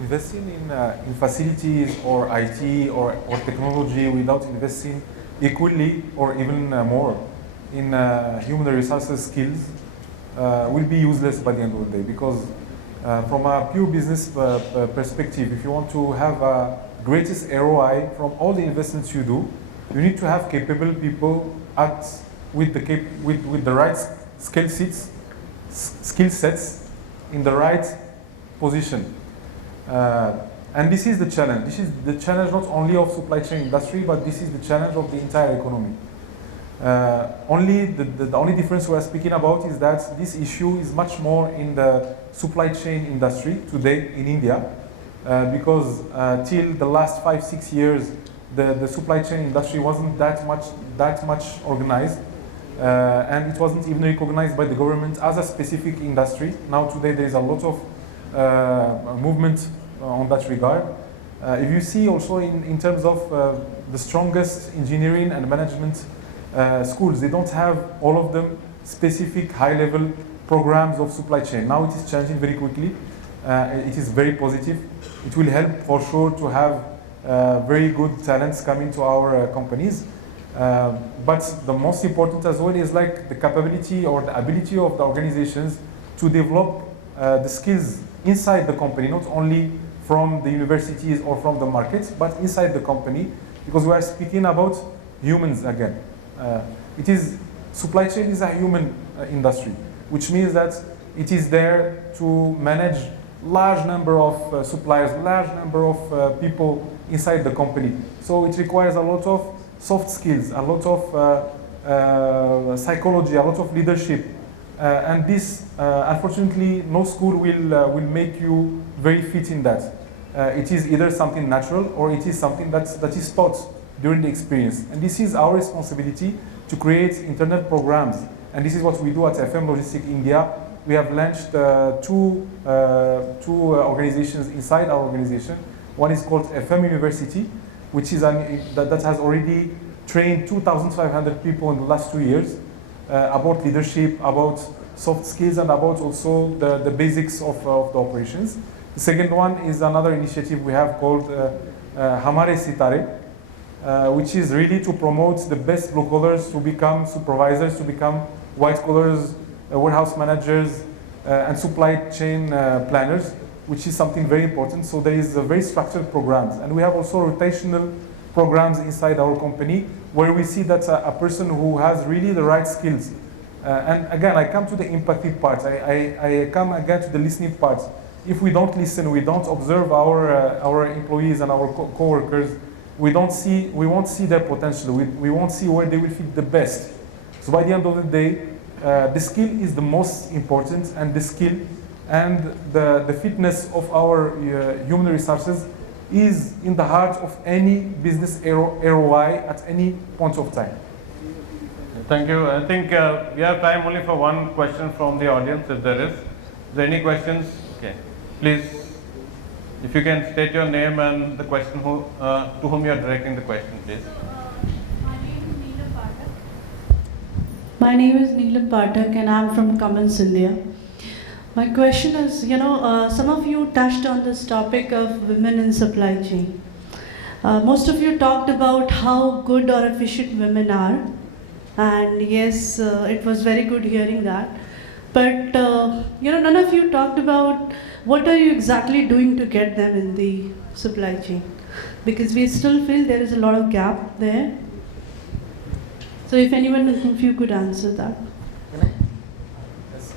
investing in facilities or IT or technology without investing equally or even more in human resources skills will be useless by the end of the day, because from a pure business perspective, if you want to have a greatest ROI from all the investments you do, you need to have capable people with the right skill sets in the right position. And this is the challenge. This is the challenge not only of supply chain industry, but this is the challenge of the entire economy. The only difference we are speaking about is that this issue is much more in the supply chain industry today in India, because till the last 5-6 years, the supply chain industry wasn't that much organized, and it wasn't even recognized by the government as a specific industry. Now today there is a lot of movement on that regard. If you see also in terms of the strongest engineering and management schools, they don't have all of them specific high-level programs of supply chain. Now it is changing very quickly. It is very positive. It will help for sure to have very good talents coming to our companies. But the most important as well is like the capability or the ability of the organizations to develop the skills inside the company, not only from the universities or from the markets, but inside the company, because we are speaking about humans again. It is supply chain is a human industry, which means that it is there to manage large number of suppliers, large number of people inside the company. So it requires a lot of soft skills, a lot of psychology, a lot of leadership. And this, unfortunately, no school will make you very fit in that. It is either something natural or it is something that is taught during the experience. And this is our responsibility to create internet programs. And this is what we do at FM Logistics India. We have launched two organizations inside our organization. One is called FM University, which is that has already trained 2,500 people in the last 2 years about leadership, about soft skills, and about also the basics of the operations. The second one is another initiative we have called Hamare Sitare, which is really to promote the best blue collars to become supervisors, to become white collars, warehouse managers, and supply chain planners, which is something very important. So there is a very structured programs. And we have also rotational programs inside our company where we see that a person who has really the right skills. And again, I come to the empathy part. I come again to the listening part. If we don't listen, we don't observe our employees and our co-workers, we won't see their potential. We won't see where they will fit the best. So by the end of the day, the skill is the most important, and the skill and the fitness of our human resources is in the heart of any business ROI at any point of time. Thank you. I think we have time only for one question from the audience, if there is. Is there any questions? Okay. Please, if you can state your name and the question to whom you are directing the question, please. My name is Neelam Pathak and I'm from Cummins, India. My question is, some of you touched on this topic of women in supply chain. Most of you talked about how good or efficient women are. And yes, it was very good hearing that. But, none of you talked about what are you exactly doing to get them in the supply chain? Because we still feel there is a lot of gap there. So if anyone of you could answer that. Yes,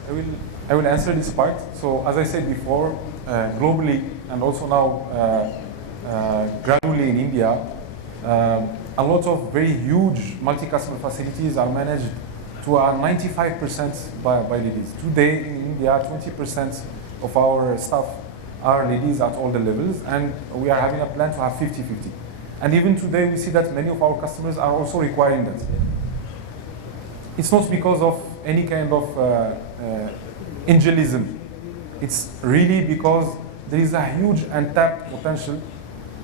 I will answer this part. So as I said before, globally and also now gradually in India, a lot of very huge multi-customer facilities are managed to 95% by ladies. Today in India, 20% of our staff are ladies at all the levels, and we are having a plan to have 50-50. And even today we see that many of our customers are also requiring that. It's not because of any kind of angelism. It's really because there is a huge untapped potential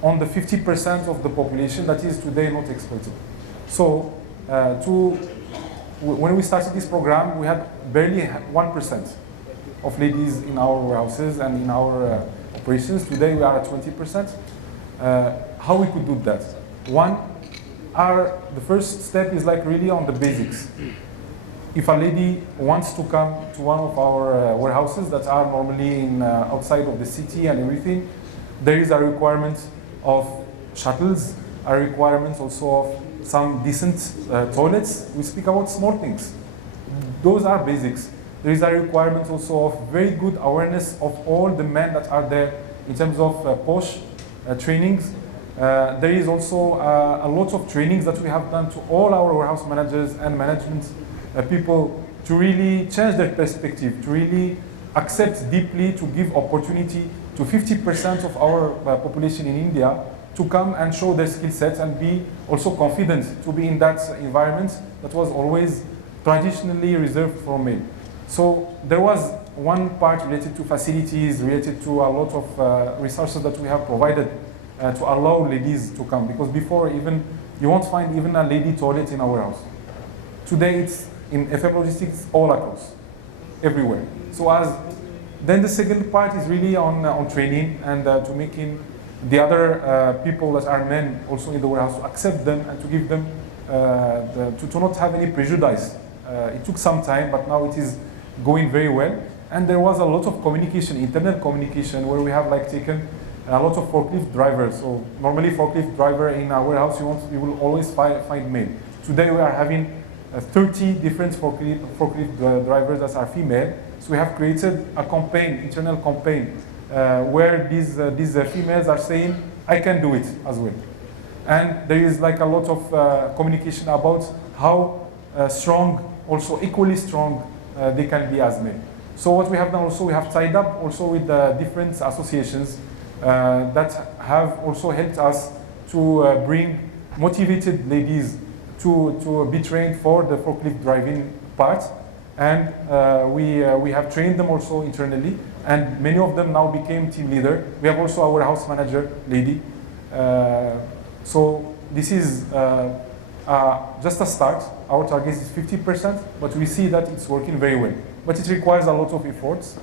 on the 50% of the population that is today not exploited. So when we started this program, we had barely 1% of ladies in our warehouses and in our operations. Today we are at 20%. How we could do that? One, the first step is like really on the basics. If a lady wants to come to one of our warehouses that are normally outside of the city and everything, there is a requirement of shuttles, a requirement also of some decent toilets. We speak about small things. Those are basics. There is a requirement also of very good awareness of all the men that are there in terms of POSH trainings. There is also a lot of trainings that we have done to all our warehouse managers and management people to really change their perspective, to really accept deeply, to give opportunity to 50% of our population in India to come and show their skill sets and be also confident to be in that environment that was always traditionally reserved for men. So there was one part related to facilities, related to a lot of resources that we have provided to allow ladies to come, because before even you won't find even a lady toilet in our house. Today it's in FM Logistics all across, everywhere. So then the second part is really on training and to making the other people that are men also in the warehouse to accept them and to give them to not have any prejudice. It took some time, but now it is going very well. And there was a lot of communication, internal communication, where we have like taken a lot of forklift drivers. So normally forklift driver in our warehouse, you will always find male. Today we are having 30 different forklift drivers that are female. So we have created a campaign, internal campaign, where these females are saying, I can do it as well. And there is like a lot of communication about how strong, also equally strong they can be as men. So what we have done also, we have tied up also with the different associations that have also helped us to bring motivated ladies to be trained for the forklift driving part. And we have trained them also internally, and many of them now became team leader. We have also our house manager lady. So this is just a start. Our target is 50%, but we see that it's working very well. But it requires a lot of efforts,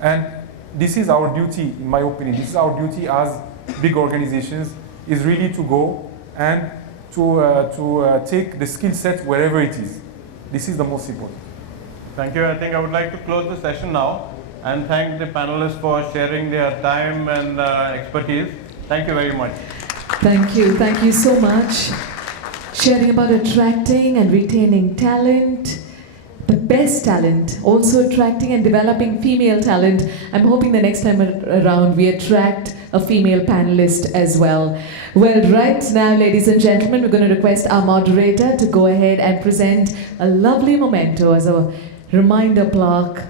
and this is our duty, in my opinion. This is our duty as big organizations, is really to go and to take the skill set wherever it is. This is the most important. Thank you. I think I would like to close the session now and thank the panelists for sharing their time and expertise. Thank you very much. Thank you so much. Sharing about attracting and retaining talent, the best talent, also attracting and developing female talent. I'm hoping the next time around we attract a female panelist as well. Well, right now, ladies and gentlemen, we're going to request our moderator to go ahead and present a lovely memento as a reminder plaque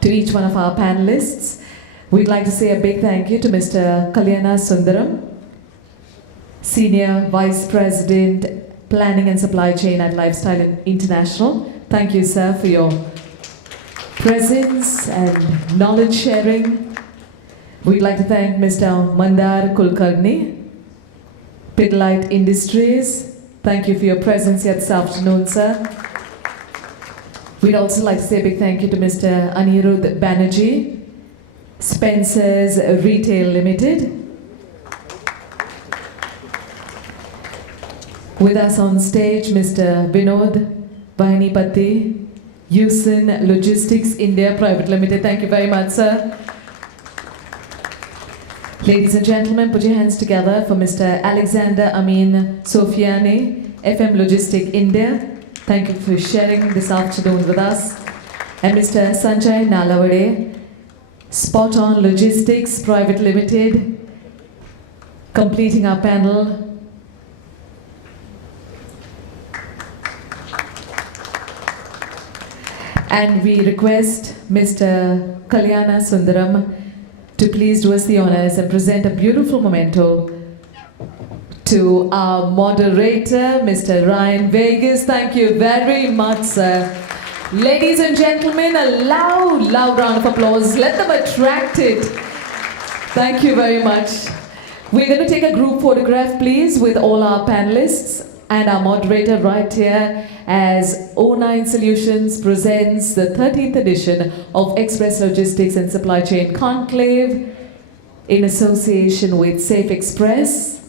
to each one of our panelists. We'd like to say a big thank you to Mr. Kalyana Sundaram, Senior Vice President, Planning and Supply Chain at Lifestyle International. Thank you, sir, for your presence and knowledge sharing. We'd like to thank Mr. Mandar Kulkarni, Pidilite Industries. Thank you for your presence here this afternoon, sir. We'd also like to say a big thank you to Mr. Anirudh Banerjee, Spencer's Retail Limited. With us on stage, Mr. Vinod Bahanipati, Usin Logistics India Private Limited. Thank you very much, sir. Ladies and gentlemen, put your hands together for Mr. Alexander Amin Sofiani, FM Logistic India. Thank you for sharing this afternoon with us. And Mr. Sanjay Nalawade, Spot On Logistics Private Limited, completing our panel. And we request Mr. Kalyana Sundaram to please do us the honors and present a beautiful memento to our moderator, Mr. Ryan Vegas. Thank you very much, sir. Ladies and gentlemen, a loud round of applause. Let them attract it. Thank you very much. We're going to take a group photograph, please, with all our panelists and our moderator right here as O9 Solutions presents the 13th edition of Express Logistics and Supply Chain Conclave in association with Safe Express.